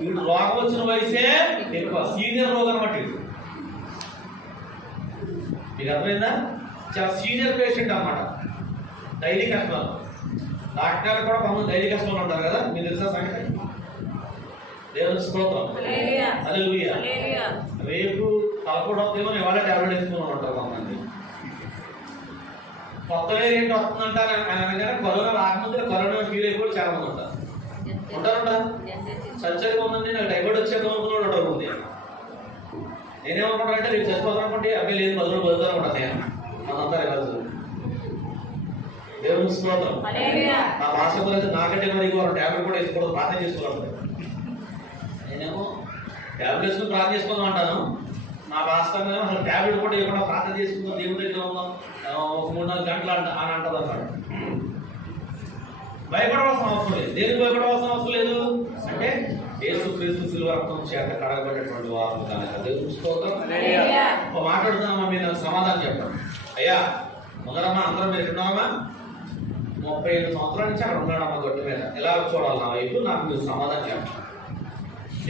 వీడు రోగం వచ్చిన వయసే ఎక్కువ. సీనియర్ రోగం అన్నమాట. మీకు అర్థమైందా? చాలా సీనియర్ పేషెంట్ అన్నమాట. డైలీ కష్టాలు. డాక్టర్ కూడా కొంతమంది డైలీ కష్టాలు ఉంటారు కదా, మీకు తెలుసా సంగతి? దేవుని స్తోత్రం. హల్లెలూయా. రేపు తలపడొద్దేమో ఇవాళ టాబ్లెట్ వేసుకుని ఉంటారు కొంతమంది. కొత్త వేరియంట్ వస్తుందంటారు అనగానే కరోనా రాకముందు కరోనా ఫీల్ అయిపోయి చాలా మంది ఉంటారు. ఉంటారుంటా సత్యంగా ఉందండి నాకు డైవర్ట్ వచ్చేది అనుకున్నాడు ఉంది. నేనేమనుకుంటా అంటే రేపు చచ్చిపోతాను అనుకోండి, అవి లేదు బదులు బదులుతాను ఉంటాను నేను. అదంతా రివర్స్. దేవుని స్తోత్రం. నా భాషలో అయితే నాకంటే మరి ట్యాబ్లెట్ కూడా వేసుకోవడం ప్రార్థన చేసుకోవాలి. నేనేమో ట్యాబ్లెట్ వేసుకుని ప్రార్థన చేసుకుందాం అంటాను. నా భాషలో అసలు ట్యాబ్లెట్ కూడా ఇవ్వకుండా ప్రార్థన చేసుకుందాం, దేవుని దగ్గర ఉందాం ఒక 3-4 గంటలు అని అంటది అన్నాడు. భయపడవలసిన అవసరం లేదు. దేనికి భయపడవలసిన అవసరం లేదు అంటే యేసుక్రీస్తు సిలువ రక్తం చేత కడగబడినటువంటి వారు కనుక దేవుని స్తోత్రం. మాట్లాడుతున్నామా? మీరు నాకు సమాధానం చెప్పండి. అయ్యా ముందరమ్మా అందరం మీరు ఎక్కడున్నామా? 35 సంవత్సరాల నుంచి అక్కడ ఉన్నాడమ్మా గొడ్డు మీద. ఎలా చూడాలి నా వైపు? నాకు మీరు సమాధానం చెప్పండి.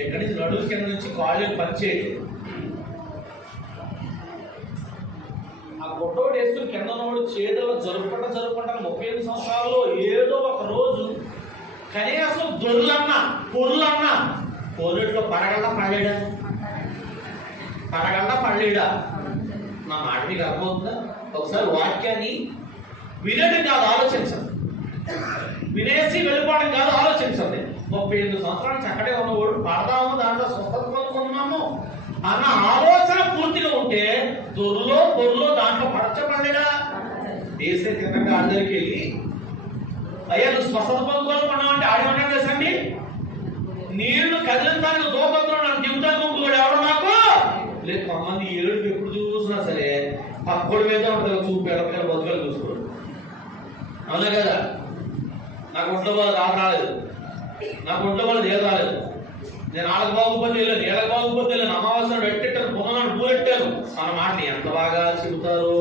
ఎక్కడి నుంచి నడువు కింద నుంచి కాళ్ళు పనిచేయదు. ఆ గొడ్డోడు వేసుకుని కింద నోడు చేతులు జరుపుకుంటా 35 సంవత్సరాల్లో ఏదో ఒక రోజు కనీసం దొర్లన్నా పొరులన్నా కోనేటిలో పడగలడా పడలేడా? నా మాట మీకు అర్థమవుతుందా? ఒకసారి వాక్యాన్ని వినడం కాదు ఆలోచించండి, వినేసి వెళ్ళిపోవడం కాదు ఆలోచించండి. 38 సంవత్సరాల నుంచి అక్కడే ఉన్నవాడు పడదాము, దాంట్లో స్వస్థత పొందుకున్నాము అన్న ఆలోచన పూర్తిగా ఉంటే పొరులో దాంట్లో పడచ్చపడలేదా? వేసే తిన్నగా అందరికి వెళ్ళి అయ్యా నువ్వు స్వస్థత పొందుకోవాలనుకున్నావు అంటే ఆడేమన్నా చేసండి, నీళ్లు కదిలించడానికి దోపత్రం నన్ను దిగుతాను కూడా ఎవరు నాకు లేదు. కొంతమంది ఏడుపు ఎప్పుడు చూసినా సరే పక్కడి మీద ఉంటుంది చూపు ఎడపైన బతుకలు చూసుకోడు. అవునా కదా? నాకు ఒంట్లో బాగా రాలేదు, నాకు ఒంట్లో బాగా ఏది రాలేదు, నేను ఆడకు బాగుపోతే వెళ్ళాను, ఏళ్ళకు బాగుపోతే వెళ్ళాను, అమావాస్యను ఎట్టెట్టాను, పొంగనాడు పూరెట్టాను అన్న మాట ఎంత బాగా చెబుతారు.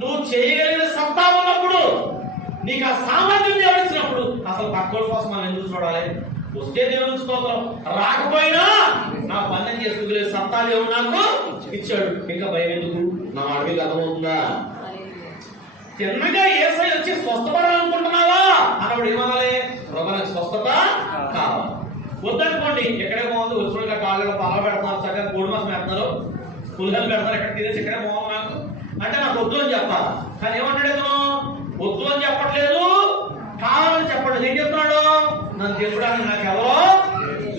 నువ్వు చేయగలిగిన సత్తా ఉన్నప్పుడు, నీకు ఆ సామర్థ్యం దేవుడిచ్చినప్పుడు అసలు పక్కోడి కోసం మనం ఎందుకు చూడాలి? వస్తే దేవుని స్తోత్రం, రాకపోయినా నా పని చేసుకోగలిగే సత్తా దేవుడు నాకు ఇచ్చాడు, ఇంకా భయం ఎందుకు? నా అడవికి అర్థమవుతుందా? చిన్నగా ఏసై వచ్చి స్వస్థపడాలనుకుంటున్నావా అన్నప్పుడు ఏమనాలి? రోగానికి స్వస్థత కావాలి. వద్దనుకోండి, ఎక్కడే బాగుంది, వచ్చిన కాళ్ళు పాల పెడతారు, చక్కగా కోడి మాసం పెడతారు, పులిహలు పెడతారు, ఎక్కడ తినేసి ఇక్కడే బాగుంది నాకు అంటే నాకు వద్దు అని చెప్పాలి. కానీ ఏమంటాడు? వద్దు అని చెప్పట్లేదు, కావాలని చెప్పట్లేదు. ఏం చెప్తున్నాడు? నన్ను చెప్పడానికి నాకు ఎవరో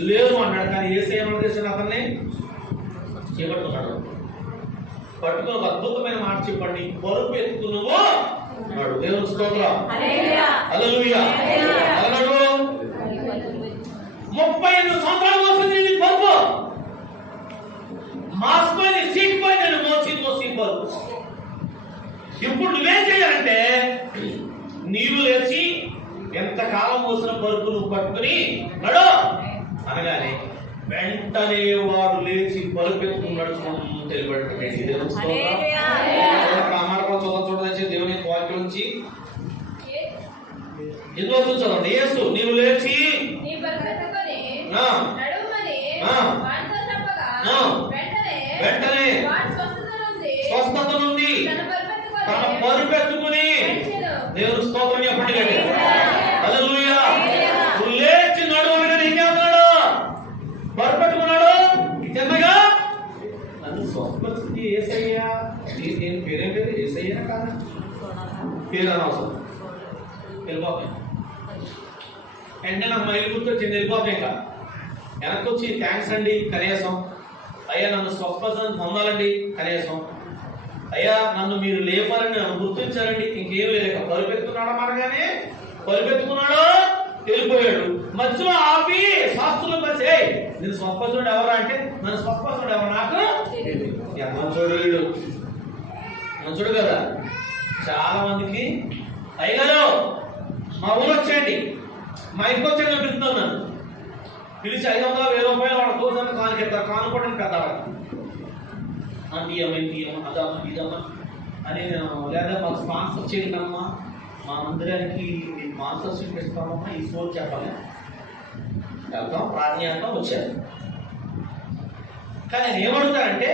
లేదు అన్నాడు. కానీ ఏసై ఏమన్నా చేసిన అతన్ని చేపట్టుకున్నాడు, పట్టుకుని ఒక అద్భుతమైన మాట చెప్పండి, పరుపు ఎత్తుకు నువ్వు అన్నాడు. దేవుని స్తోత్రం, హల్లెలూయా. అన్నాడు 38 సంవత్సరాలు మోసింది నీ పరుపు, మాసిపోయింది, సీకిపోయింది, నేను మోసి పరుపు. ఇప్పుడు నువ్వేం చేయాలంటే, నీవు లేచి ఎంతకాలం మోసిన పరుపు నువ్వు పట్టుకుని నడు అనగానే వెంటనే వాడు లేచి పరుపెత్తుకుని నడుచుకుంటూ తెలియబడి చూడదచ్చి దేవుని వాక్యం నుంచి ఎందులో చూసామండి? యేసు నీవు లేచి వెంటనే స్వస్థత నుండి తన పరుపెత్తుకుని దేవుని స్తోత్రం చెప్పండి కండి. హల్లెలూయా. నువ్వు లేచి నడు అనగానే ఏం చేస్తున్నాడు? పరుపెట్టుకున్నాడు. చిన్నగా నన్ను స్వస్థపరిచింది యేసయ్యా. నేను పేరేం పేరు? యేసయ్యా కాదా? పేరు అనవసరం, వెళ్ళిపోతాయి. వెంటనే నాకు మైలు గుర్తొచ్చింది, వెళ్ళిపోతాయి. ఇంకా వెనక్కి వచ్చి థ్యాంక్స్ అండి కనీసం, అయ్యా నన్ను స్వస్థపరిచిన పొందాలండి కనీసం, అయ్యా నన్ను మీరు లేపాలని నన్ను గుర్తించారండి, ఇంకేం లేక పరుపెత్తుకున్నాడు అనగానే పరుపెత్తుకున్నాడు, వెళ్ళిపోయాడు. మధ్యలో ఆపి శాస్త్రులు పరిచే నేను స్వస్థపరుడు ఎవరా అంటే, నన్ను స్వస్థపరుడు ఎవరు నాకు మంచోడు, వీడు మంచోడు కదా. చాలా మందికి అయ్యగారు మా ఊరు వచ్చేయండి, మా ఇంటికి వచ్చేయండి పిలుస్తున్నాను, నన్ను పిలిచి 500 1000 రూపాయలు వాడు కోసం కానుకెళ్తారు, కానుకోవడానికి పెద్దవాడు అంటీయమ్మ అదమ్మా ఇదమ్మా అని, లేదా మాకు స్పాన్సర్ చేయండి అమ్మా, మా మందిరానికి స్పాన్సర్షిప్ ఇస్తామమ్మా, ఈ సోల్ చెప్పాలి, వెళ్తాం ప్రార్థన వచ్చారు. కానీ నేను ఏమడుగుతానంటే,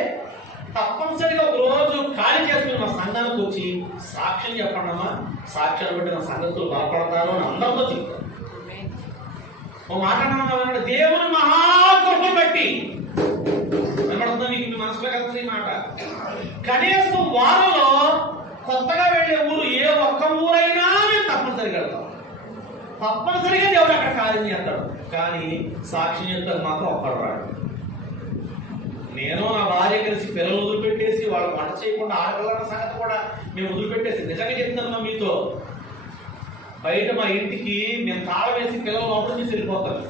తప్పనిసరిగా ఒక రోజు ఖాళీ చేసుకుని మా సంఘానికి వచ్చి సాక్ష్యం చెప్పండి అమ్మా, సాక్ష్యాలు బట్టి నా సంగతులు బలపడతారు అని అందరితో చెప్తాను. ఓ మాట దేవుని మహాకృప బట్టి వినపడుతుంది మీకు, మీ మనసులో కలుగుతుంది ఈ మాట. కనీసం వారంలో కొత్తగా వెళ్ళే ఊరు ఏ ఒక్క ఊరైనా మేము తప్పనిసరిగా వెళ్తాం, తప్పనిసరిగా దేవుడు అక్కడ కార్యం చేస్తాడు. కానీ సాక్షి చెప్తారు మాత్రం ఒక్కడు రాడు. నేను నా భార్య కలిసి పిల్లలు వదిలిపెట్టేసి వాళ్ళు వంట చేయకుండా ఆడపిల్లల సంగతి కూడా మేము వదిలిపెట్టేసి, నిజంగా చెప్తున్నాను మీతో, బయట మా ఇంటికి మేము తాళం వేసి పిల్లలు లోపల నుంచి వెళ్ళిపోతారు.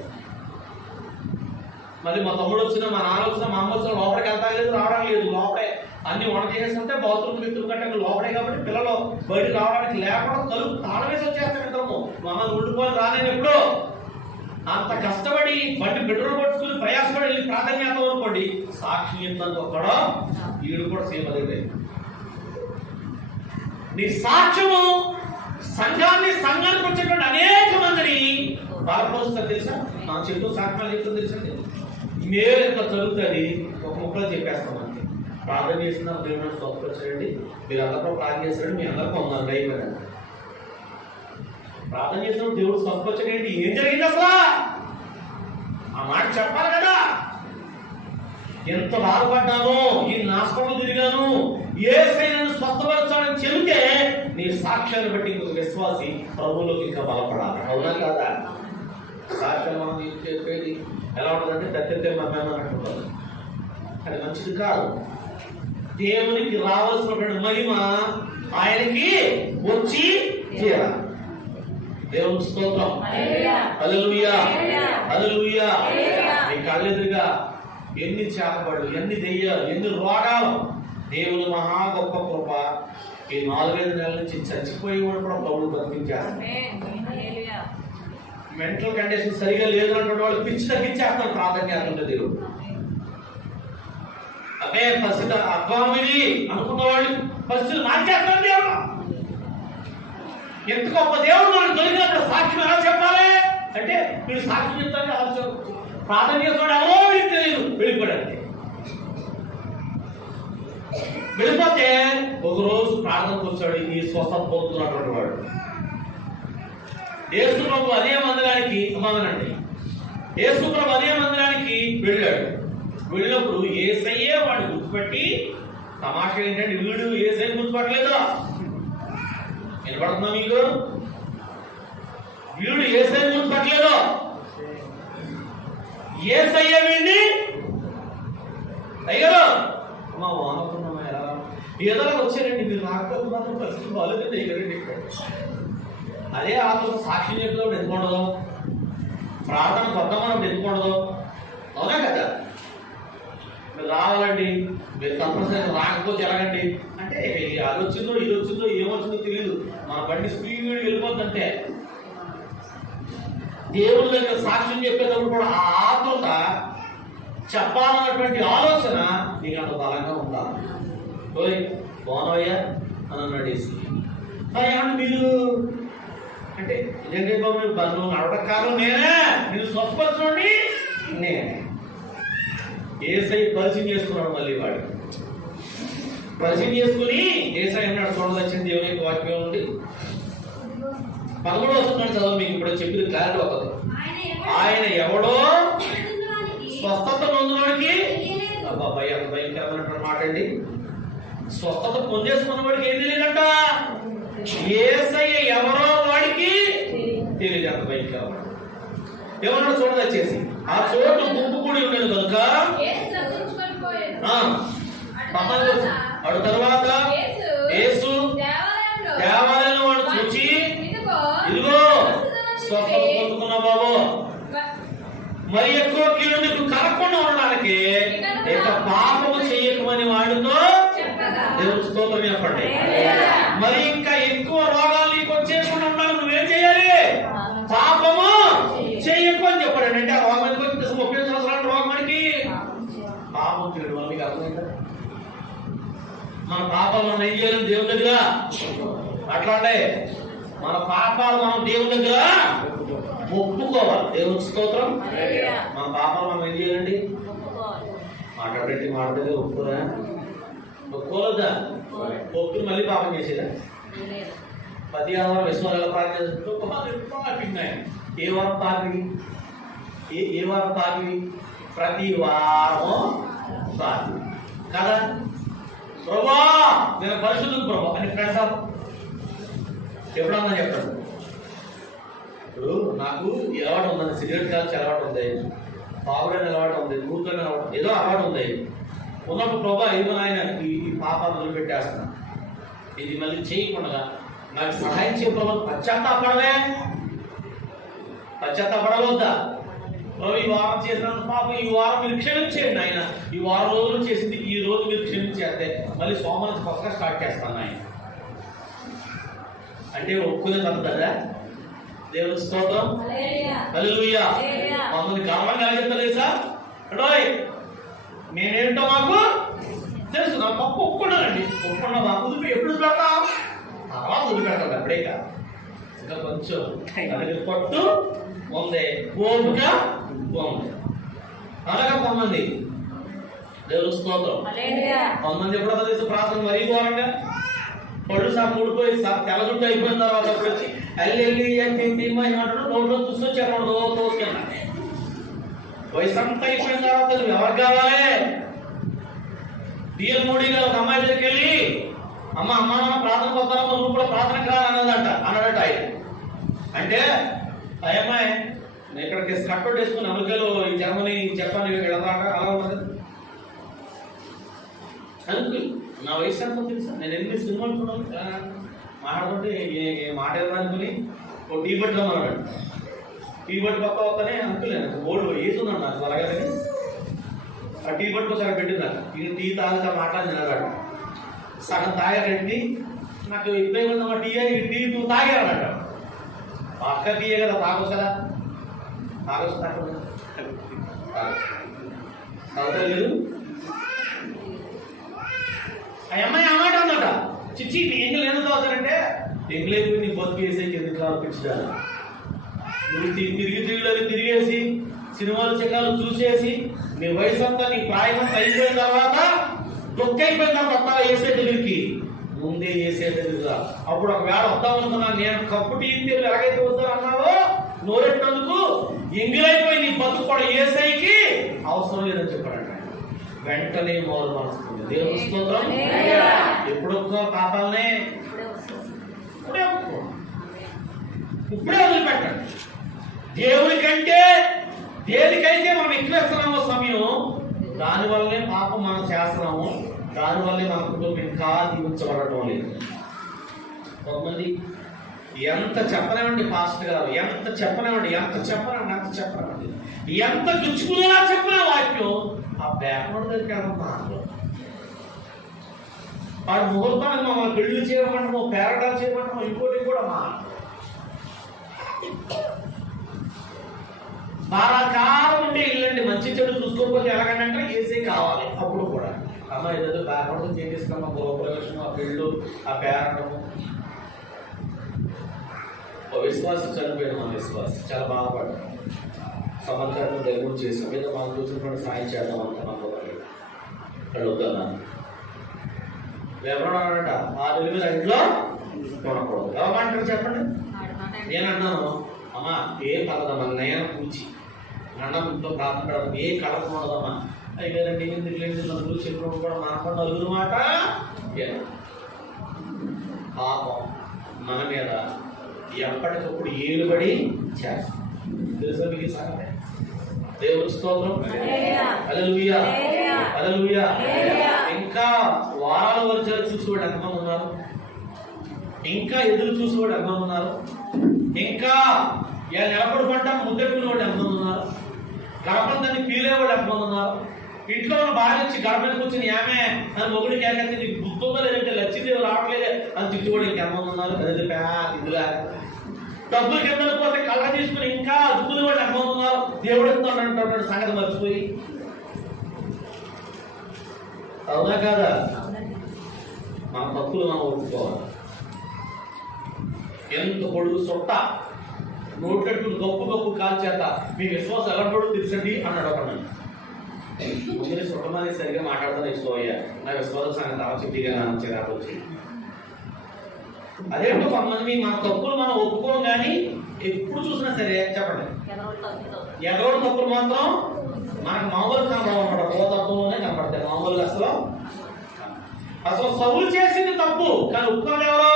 మళ్ళీ మా తమ్ముడు వచ్చినా, మా నాన్న వచ్చినా, మా అమ్మ వచ్చినా లోపలికి వెళ్తా లేదు, రావడం లేదు. లోపలే అన్ని వంట చేస్తుంటే బాత్రూమ్ మిత్రులు కంటే లోపలే కాబట్టి పిల్లలు బయటకు రావడానికి లేకుండా తలుపు తాళం వేసి వచ్చేస్తాం. ఇద్దరము మా అమ్మ ఉండిపోయి రాలేను ఎప్పుడు. అంత కష్టపడి బండి పెట్రోల్ పట్టుకుని ప్రయాసపడి వెళ్ళి ప్రాధాన్యత అనుకోండి, సాక్షి చెప్తాను ఒక్కడో వీడు కూడా సేమ్ అదే. నీ సాక్ష్యము సంఘానికి వచ్చేటువంటి అనేక మందిని బాధపరుస్తారు తెలుసా. నా చెప్తూ సాక్ష్యాలు చెప్తుంది తెలుసా, మేలు ఎంత చదువుతుంది ఒక ముక్కలో చెప్పేస్తాం అంతే. ప్రార్థన చేసిన దేవుడు స్వస్థపరచండి, మీరు అందరితో ప్రార్థన చేస్తాడు, మీ అందరూ పొందాలి అయిపోయాడు. ప్రార్థన చేసినప్పుడు దేవుడు స్వస్థపరచండి, ఏం జరిగింది అసలు ఆ మాట చెప్పాలి కదా. ఎంత బాధపడ్డాను, ఈ నాశనం తిరిగాను, యేసయ్య నన్ను స్వస్థపరచాలని చెబితే నీ సాక్ష్యాన్ని బట్టి ఇంకొక విశ్వాసి ప్రభువులోకి ఇంకా బలపడాలి. అవునా కాదా? సాక్ష్యం మనం చెప్పేది ఎలా ఉంటుందంటే తగ్గితే మమ్మల్ని అంటున్నారు, అది మంచిది కాదు. దేవునికి రావాల్సినటువంటి మహిమ ఆయనకి వచ్చి తీరాలి. దేవుని స్తోత్రం, హల్లెలూయా, హల్లెలూయా. నీ కళ్ళెదురుగా ఎన్ని చేపలు, ఎన్ని దెయ్యాలు, ఎన్ని రోగాలు, దేవుని మహా గొప్ప కృప ఈ 4-5 నెలల నుంచి చచ్చిపోయి కూడా ప్రభువు బతికించేస్తారు. మెంటల్ కండిషన్ సరిగా లేదు అంటే వాళ్ళు పిచ్చి తగ్గించేస్తారు ప్రాధాన్యత దేవుడు. అదే పరిస్థితి అర్థమైంది అనుకున్న వాళ్ళు పరిస్థితులు మార్చేస్తాం. దేవుడు ఎంత గొప్ప దేవుడు మనకు దొరికినప్పుడు సాక్ష్యం ఎలా చెప్పాలి అంటే మీరు సాక్ష్యం చెప్తానే ఆలోచన ప్రాధాన్యత ఎవరో మీకు తెలియదు. వెళ్ళిపోయాడు. వెళ్ళిపోతే ఒకరోజు ప్రార్థనకు వచ్చాడు ఈ స్వస్థత పొందుతున్నటువంటి వాడు. యేసు ప్రభు అదే మందిరానికి వెళ్ళాడు. వెళ్ళినప్పుడు యేసయ్యే వాడు గుర్తుపెట్టి, తమాషా ఏంటంటే వీడు యేసయ్య గుర్తుపట్టలేదు. వినపడుతుందా మీకు? వీడు యేసయ్య గుర్తుపట్టలేదు. యేసయ్య వీడిని అయ్యారు మా వానకున్నామా ఏదో వచ్చారండి, మీరు నాకు మాత్రం పరిస్థితి బాగాలేదు అయ్యారండి. అదే ఆత్మ సాక్షి చెప్పినప్పుడు ఎందుకుండదు, ప్రార్థన కొత్తమన్నప్పుడు ఎందుకుండదు? అవునా కదా? మీరు రావాలండి, మీరు కంపల్సరీ రాకపోతే ఎలాగండి అంటే అది వచ్చిందో ఇది వచ్చిందో ఏమొచ్చిందో తెలియదు, మన బండి స్పీడ్ వెళ్ళిపోతుందంటే. దేవుడి దగ్గర సాక్ష్యం చెప్పేటప్పుడు కూడా ఆ ఆత్మత చెప్పాలన్నటువంటి ఆలోచన నీకు అంత బలంగా ఉండాలి. బాగున్నావయ్యా అని అన్నాడు వేసి. ఏమన్నా మీరు అంటే ఇదేంటి బాబు, నువ్వు నడవడం కారణం నేనే, నేను స్వస్థపరచుకోండి నేనే. ఏసై పరిచయం చేసుకున్నాడు. మళ్ళీ వాడు పరిచయం చేసుకుని ఏసై అన్నాడు, చూడదచ్చింది దేవుని యొక్క వాక్యం నుండి 11వ వస్తున్నాడు చదువు, మీకు ఇప్పుడు చెప్పిన క్లారిటీ అవుతుంది. ఆయన ఎవడో స్వస్థత పొందినవాడికి, అబ్బాయి అంత భయంకరమైనటువంటి మాట అండి, స్వస్థత పొందేసుకున్న వాడికి ఏం తెలియదంట, యేసయ్య ఎవరో వాడికి తెలియదు. అంత భయంకరమైన ఏమన్నాడు చూడదచ్చేసి, ఆ చోటు గుంపు కూడి ఉండేది కనుక అడు తర్వాత యేసు దేవాలయంలో వాడు చూచి, ఇదిగో స్వస్థత పొందుకున్న బాబు, మరి ఎక్కువ కీడు నీకు కలగకుండా ఉండడానికి ఇక పాపము చేయకమని వాడితో దేవుడు స్తోత్రం చెప్పండి. మరి ఇంకా ఎక్కువ రోగాలు నీకు వచ్చేయకుండా ఉండాలి, నువ్వేం చేయాలి? పాపము చేయకు అని చెప్పాడు. అంటే ఆ రోగం ఎందుకు వచ్చింది? 30 సంవత్సరాల రోగం మనకి పాపం చేయడం వల్ల మీకు అర్థమైందా? మన పాపాలు మనం ఏం చేయాలి దేవుని దగ్గర? అట్లా అంటే మన పాపాలు మనం దేవుని దగ్గర ఒప్పుకోవాలి. దేవుని స్తోత్రం. మన పాపాలు మనం ఏం చేయాలండి? మాట్లాడండి, మాట్లాడితే ఒప్పుకోరా? ఒప్పుకోలేదా? ఒప్పుకుని మళ్ళీ పాపం చేసేదా? ప్రతి ఆధారం విశ్వాసాల ప్రార్థన ఏ వారం తాకి ఏ వారం తాకి ప్రతి వారం తాకి కదా. ప్రభా నేను పరిశుద్ధుడు ప్రభా అని ఫ్రెండ్స్ ఎప్పుడన్నా చెప్పాడు. ఇప్పుడు నాకు అలవాటు ఉందండి, సిగరెట్ కాల్చి అలవాటు ఉంది, తాగుడని అలవాటు ఉంది, ఊరికనే అలవాటు, ఏదో అలవాటు ఉంది. ఉన్నప్పుడు ప్రభా ఇదిగో నాయన ఈ పాపాలు వదిలిపెట్టేస్తున్నా, ఇది మళ్ళీ చేయకుండా నాకు సహాయం చేయడం. పశ్చాత్తాపడవద్దా? ప్రభు ఈ వారం చేసిన పాపం ఈ వారం మీరు క్షమించేయండి ఆయన, ఈ వారం రోజులు చేసింది ఈ రోజు మీరు క్షమించేస్తే మళ్ళీ సోమవారం కొత్తగా స్టార్ట్ చేస్తాను ఆయన అంటే ఒప్పుకునే పద్ధతి. దేవుని స్తోత్రం. హల్లెలూయా. మమ్మల్ని గర్వంగా చెప్తారు సార్ అంటే నేనేంటో మాకు తెలుసు, నా తప్పు ఒప్పుకున్నానండి, ఒప్పుకున్నా మాకు ఎప్పుడు పెడతాం, తర్వాత వదిలిపెడతాం. ఎప్పుడే కాదు, ఇంకా కొంచెం అలాగే పట్టు ఉంది, ఓపుగా ఉంది. అలాగే కొంతమంది దేవుని స్తోత్రం. కొంతమంది ఎప్పుడో తెలిసి ప్రార్థన మరీ ఘోరంగా పళ్ళు సార్ ఊడిపోయి తెల్ల జుట్టు అయిపోయిన తర్వాత వచ్చి అల్లి నోట్లో చూసొచ్చారు తోసుకెళ్ళా. వయసు అంతా అయిపోయిన తర్వాత నువ్వు ఎవరు కావాలి? డిఎల్ మోడీ గారు ఒక అమ్మాయి దగ్గరికి వెళ్ళి, అమ్మ నాన్న ప్రార్థన వస్తారా, నువ్వు కూడా ప్రార్థనకు రా అన్నాడట ఆయన. అంటే ఆ అమ్మాయి ఇక్కడికి కట్టోట్ వేసుకుని అమెరికాలో ఈ జర్మనీ జపాన్ వెళ్ళదాకా అలా ఉన్నది. అనుకుని నా వయసు అంతా తెలుసా, నేను 8 సినిమాలు చూడాలి మాట్లాడుతుంటే మాట అనుకుని ఓ టీ బట్ రమ్మన్నాడు. టీ బట్ పక్క వస్తానే అనుకోలేదు, ఓల్డ్ ఏజ్ ఉన్నాడు నాకు అలాగే. ఆ టీ బట్ ఒకసారి పెట్టింది నాకు, ఈ టీ తాగుతా మాట్లాడి తినగాడు. సగం తాగారెడ్డి నాకు ఇప్పుడే ఉందమ్మా టీ నువ్వు తాగారన్నట. అక్క టీయే కదా, తాగొచ్చు కదా, తాగొచ్చు తాగలేదు. ఆ అమ్మాయి ఆ మాట అన్నట, చిచ్చి ఎంగిల్ ఎందుకు తాగుతారంటే ఎంగిలైపోయి నీ బతుకు వేసేకి ఎందుకు ఆలోచించాలి, నువ్వు తిరిగేసి సినిమాలు చికాలు చూసేసి నీ వయసు అంతా నీ ప్రాయం అయిపోయిన తర్వాత దొక్కైపోయిన తర్వాత వేసే దగ్గరికి ముందే వేసే దగ్గర. అప్పుడు ఒకవేళ వద్దామనుకున్నాను నేను, కప్పు టీ ఎలాగైతే వద్దా అన్నావో నోరెట్టినందుకు ఎంగిలైపోయి నీ బతుకు కూడా ఏసైకి అవసరం లేదని చెప్పాడంట. వెంటనే మౌలు మనసుకుంది. దేవుని స్తోత్రం. ఎప్పుడొక్కో పాపాలనే ఇప్పుడే వదిలిపెట్టండి. దేవునికంటే దేనికైతే మనం ఎక్కువేస్తున్నామో సమయం, దానివల్లనే పాపం మనం చేస్తున్నాము, దానివల్లే మన కుటుంబం ఇంకా దీవించబడటం లేదు. కొంతమంది ఎంత చెప్పనివ్వండి పాస్టర్ గారు, ఎంత చెప్పనివ్వండి, ఎంత గుచ్చుకునేలా చెప్పిన వాక్యం ఆ బ్యాక్వర్డ్ దగ్గర వాడు ముహూర్తానికి మమ్మల్ని పెళ్లి చేయమంటాము, పేరటాలు చేయమంటాము, ఇంకోటి కూడా మా బాగా కాలం ఉండే ఇల్లండి, మంచి చెడు చూసుకోకపోతే ఎలాగంటే ఏసీ కావాలి. అప్పుడు కూడా అమ్మ ఏదో బ్యాక్వర్డ్ చేపిస్తాం, ఆ గృహప్రవేశం, ఆ పెళ్ళు, ఆ పేరటము. విశ్వాసం చనిపోయాడు. మన విశ్వాసం చాలా బాధపడ్డాడు. సమాచారం దగ్గర చేసాం, ఏదో మాకు చూసినటువంటి సాయం చేద్దాం అంత నమ్మకం అడుగుతున్నా. ఎవరన్నాడంట 6 నెలల ఇంట్లో కొనకూడదు. ఎవరంటారు చెప్పండి. నేనన్నాను అమ్మా ఏ పలదమ్మా నయన పూచి అన్నం ఇంట్లో ప్రార్థన పెడదాం, ఏ కడప ఉండదమ్మా. అయ్యారండి ఎందుకు నలుగురు చెప్పినప్పుడు కూడా మాట్లాడు నలుగురు మాట. పాపం మన మీద ఎప్పటికప్పుడు ఏలుబడి చేస్తాం. తెలుసా మీకు సంగతి? దేవుని స్తోత్రం. హల్లెలూయా, హల్లెలూయా. ఇంకా వారాల వరకు చూసేవాడు ఎంతమంది ఉన్నారు, ఇంకా ఎదురు చూసేవాడు ఎంతమంది ఉన్నారు, ఇంకా నిలబడి పంట ముద్దెట్టుకునేవాడు ఎంతమంది ఉన్నారు, గడపందని పీలేవాడు ఎంతమంది ఉన్నారు, ఇంట్లో బాగా వచ్చి గడప మీద కూర్చొని ఏమే అని మొగుడికి ఏకైతే నీకు గుర్తుందా లేదంటే లక్ష్మీదేవి రావట్లేదే అని తిట్టుకోవడం ఇంకెంతమంది ఉన్నారు. అదే ఇదిలా డబ్బులు కింద పోతే కళ్ళ తీసుకుని ఇంకా అద్దుకునేవాడు ఎంతమంది ఉన్నారు. దేవుడు అంటున్నాడు సంగతి మర్చిపోయి. అవునా కాదా? మన తప్పులు మనం ఒప్పుకోవాలి. ఎంత పొడుగు సొట్ట నోటట్టు గొప్ప కాల్చేత మీ విశ్వాసం ఎలా పడు తెలుసండి అన్నాడు ఒకడు. ముందు సొట్టమని సరిగా మాట్లాడుతున్నా ఇష్టం అయ్యా, నా విశ్వాసం సంగతి అవచ్చిగా చిరాకు వచ్చి. అదే కొంతమంది మన తప్పులు మనం ఒప్పుకోం, కానీ ఎప్పుడు చూసినా సరే చెప్పండి ఎదరోడు తప్పులు మాత్రం మనకు మామూలు కనబడమాట, తత్వంలోనే కనపడతాయి. మామూలుగా అసలు సౌలు చేసింది తప్పు, కానీ ఒప్పుకోవాలి ఎవరో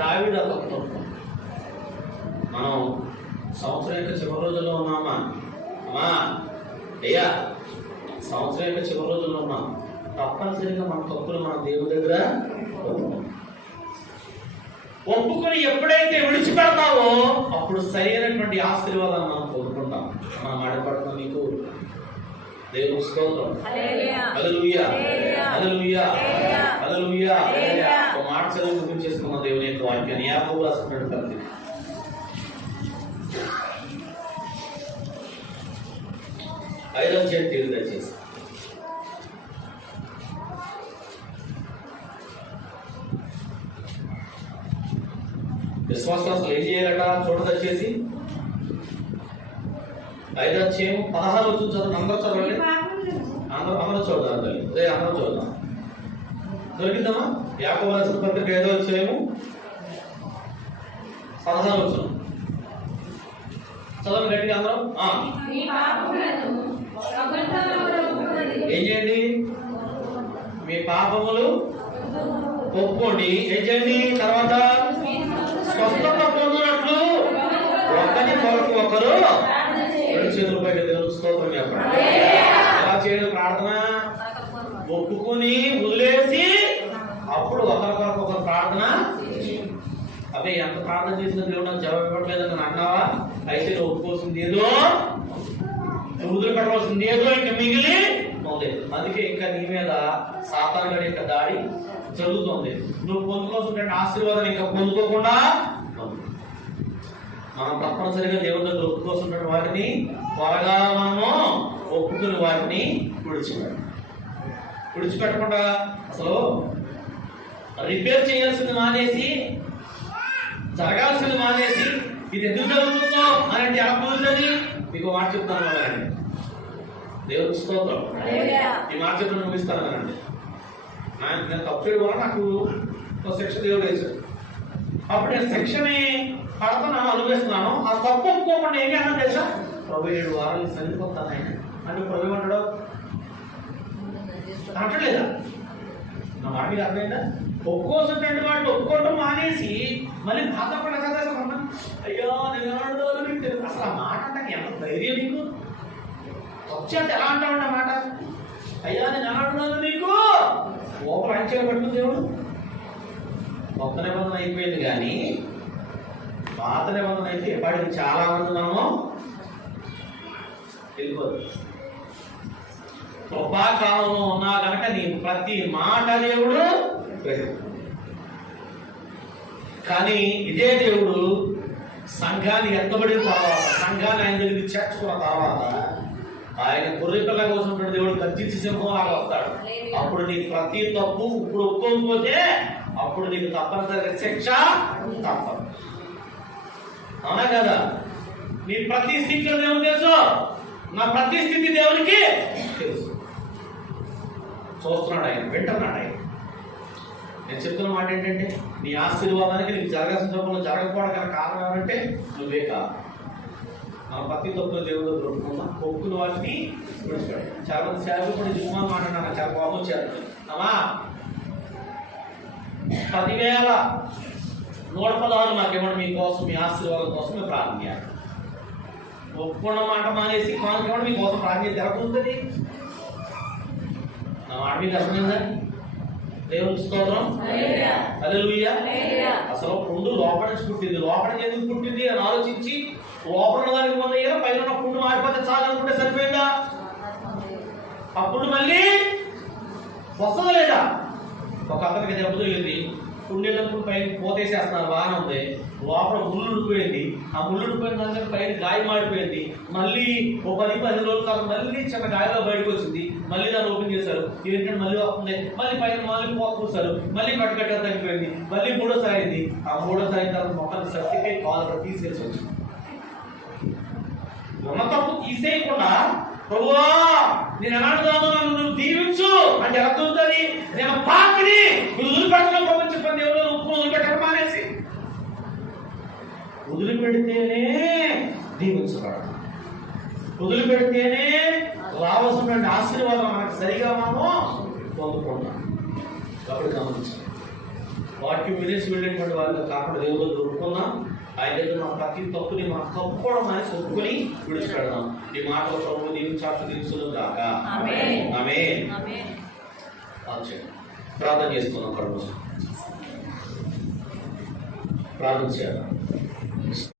దావీదు. తప్పు మనం సంవత్సరం యొక్క చివరి రోజుల్లో ఉన్నామా అమ్మా అయ్యా, సంవత్సరం యొక్క చివరి రోజుల్లో ఉన్నాం. తప్పనిసరిగా మన తప్పులు మన దేవుడి దగ్గర ఒప్పుకొని ఎప్పుడైతే విడిచిపెడతావో అప్పుడు సరైనటువంటి ఆశీర్వాదాన్ని మనం కోరుకుంటాం. మనం ఆడపడుతున్న నీకు దేవుని స్తోత్రం. హల్లెలూయా, హల్లెలూయా, హల్లెలూయా. ఒక మాట చదివి ముగించేసుకున్న దేవుని యొక్క వాక్యాన్ని యాకోబు రాసినటువంటి పత్రిక 5వ అధ్యాయం దయచేసి. విశ్వాసాలు ఏం చేయాలట చూడదు వచ్చేసి 5వ అధ్యాయం 16 చదువు. అందరూ చదవండి, అందరూ చూద్దాం తల్లి, అందరూ చూద్దాం. దొరికిద్దామా? యాకోబు రాసిన పత్రిక 5వ అధ్యాయం 16 చదవండి గట్టిగా అందరూ. ఏం చేయండి? మీ పాపములు ఒప్పుకోండి. ఏం చేయండి? తర్వాత స్వస్థత పొందినట్లు ఒకరి కొరకు ఒకరు 2 చేతుల పైకి దేవుని స్తోత్రం చెప్పండి. ఎలా చేయడం? ప్రార్థన ఒప్పుకొని వదిలేసి అప్పుడు ఒకరి కొరకు ఒకరు ప్రార్థన. అదే ఎంత ప్రార్థన చేసిన దేవుడు నాకు జవాబు ఇవ్వట్లేదని అన్నావా? అయితే నువ్వు ఒప్పుకోవాల్సింది ఏదో, వదిలి పెట్టవలసింది ఏదో ఇంకా మిగిలి ఉంది. అందుకే ఇంకా నీ మీద సాతాను యొక్క దాడి జరుగుతుంది. నువ్వు పొందుకోవాల్సిన ఆశీర్వాదాన్ని ఇంకా పొందుకోకుండా మనం తప్పనిసరిగా దేవుని దగ్గర ఒప్పుకోవాల్సిన వాటిని త్వరగా మనము ఒప్పుకుని వాటిని విడిచిపెట్టకుండా అసలు రిపేర్ చేయాల్సింది మానేసి, జరగాల్సింది మానేసి, ఇది ఎందుకు జరుగుతుందో అని ఎలా కుదురుతుంది? మీకు మాట చెప్తాను కదండి, దేవుడికి స్తోత్రం. ఈ మాట చెప్పి ముగిస్తాను కదండి. నేను తప్పు చేయడం వల్ల నాకు ఒక శిక్ష దేవుడు వేశాడు. అప్పుడు నేను శిక్షని పడుతున్నాను, అనుభవిస్తున్నాను. ఆ తప్పు ఒప్పుకోకుండా ఏమి అన్నా తెలుసా? ప్రభు 7 వారాలు సరిపోతాను ఆయన అంటే ప్రభు ఏమంటాడు? అనట్లేదా? నా మాట మీద అర్థమైందా? ఒప్పుకోసంటే వాడు ఒప్పుకోవడం మానేసి మళ్ళీ బాధపడ కదా అయ్యో నేను అసలు ఆ మాట అంటే ఎంత ధైర్యం నీకు? వచ్చేది ఎలా అంటావు మాట? అయ్యా నేను అన్నాడు నీకు ఓపర్ అంచెలు పట్టుకుని దేవుడు. కొత్త నిబంధన అయిపోయింది కానీ పాత నిబంధన అయితే ఎప్పటికి చాలా మంది మనము వెళ్ళిపోదు. కృపాకాలంలో ఉన్నా కనుక నీ ప్రతి మాట దేవుడు. కానీ ఇదే దేవుడు సంఘాన్ని ఎత్తబడిన తర్వాత, సంఘాన్ని ఆయన దగ్గరికి చేర్చుకున్న తర్వాత ఆయన గొర్రెపిల్ల కోసం దేవుడు గర్జించి సింహంలాగా వస్తాడు. అప్పుడు నీకు ప్రతి తప్పు ఇప్పుడు ఒప్పుకోకపోతే అప్పుడు నీకు తప్పనిసరిగా శిక్ష తప్పదు. అవునా కదా? నీ ప్రతి స్థితిలో దేవుడు తెలుసు, నా ప్రతి స్థితి దేవునికి తెలుసు. చూస్తున్నాడు ఆయన, వింటున్నాడు ఆయన. నేను చెప్తున్న మాట ఏంటంటే నీ ఆశీర్వాదానికి నీకు జరగాల్సిన తప్పులు జరగకపోవడానికి కారణం ఏమంటే నువ్వే కాదు. మన ప్రతి తప్పులు దేవుడు దొరుకుతున్నా ఒప్పుకున్న వాటిని విడిచిపెట్టాడు. చాలా మంది సేవకుడు జీవనం మాట్లాడినా చాలా బాబు వచ్చారు. అమ్మా 10,116 మాకేమన్నా మీకోసం, మీ ఆశీర్వాదం కోసం మేము ప్రార్థన చేయాలి. ఒప్పుకున్న మాట మానేసి కానుకేమన్నా మీకోసం ప్రార్థన జరుగుతుంది. నా మాట మీకు అర్థమైందా? దేవునికి స్తోత్రం. హల్లెలూయా. అసలు పుండు లోపల నుంచి పుట్టింది, లోపల ఎందుకు పుట్టింది అని ఆలోచించి లోపల దానికి పొందయ్యా, పైన ఉన్న పుండు మారిపోతే చాలు అనుకుంటే సరిపోయిందా? అప్పుడు మళ్ళీ వస్తుందా లేదా? ఒక అతనికి దెబ్బ తగిలింది, పుండెళ్ళప్పుడు పైన పోతేసేస్తున్నారు, బాగానే ఉంది. లోపల ముళ్ళు ఉడిపోయింది. ఆ ముళ్ళు ఉడిపోయిన దాని పైన గాయం మాడిపోయింది. మళ్ళీ ఒక 10-15 రోజుల కాలం మళ్ళీ చిన్న గాయంలో బయటకు వచ్చింది. మళ్ళీ దాన్ని ఓపెన్ చేశారు. ఏంటంటే మళ్ళీ వస్తుంది. మళ్ళీ పైన మళ్ళీ పోత పూసారు. మళ్ళీ కట్టుకట్ట తగ్గిపోయింది. మళ్ళీ 3వ అయింది. ఆ 3వ తర్వాత మొక్కలు సర్టిఫై కాలు తీసేసి వచ్చింది. ఉన్న తప్పు తీసేయకుండా ప్రభువా నేను ఎలాంటిదాను నన్ను నువ్వు దీవించు అంటే ఎలా దొరుకుతుంది? నేను పాపిని నువ్వు వదిలిపెట్టడం ప్రపంచ పని ఎవరో ఉప్పు వదిలిపెట్టడం మానేసి వదిలిపెడితేనే దీవించబడదు. వదిలిపెడితేనే రావాల్సిన ఆశీర్వాదం మనకు సరిగా మనము పొందుకుంటాం. కాబట్టి గమనించాలి. వాక్యం వినేసి వెళ్ళినటువంటి వాళ్ళు కాకుండా దేవుడు దొరుకుతున్నాం. ఆయన దగ్గర మన ప్రతి తప్పుని మనం తప్పుకోవడం అనేసి ఒప్పుకొని విడిచిపెడదాం. ఈ మాటలు ప్రభు దీవించాల్సి దీవించడం కాక ఆమేన్. ప్రార్థన చేసుకున్నాం. ప్రార్థన చేయాలి.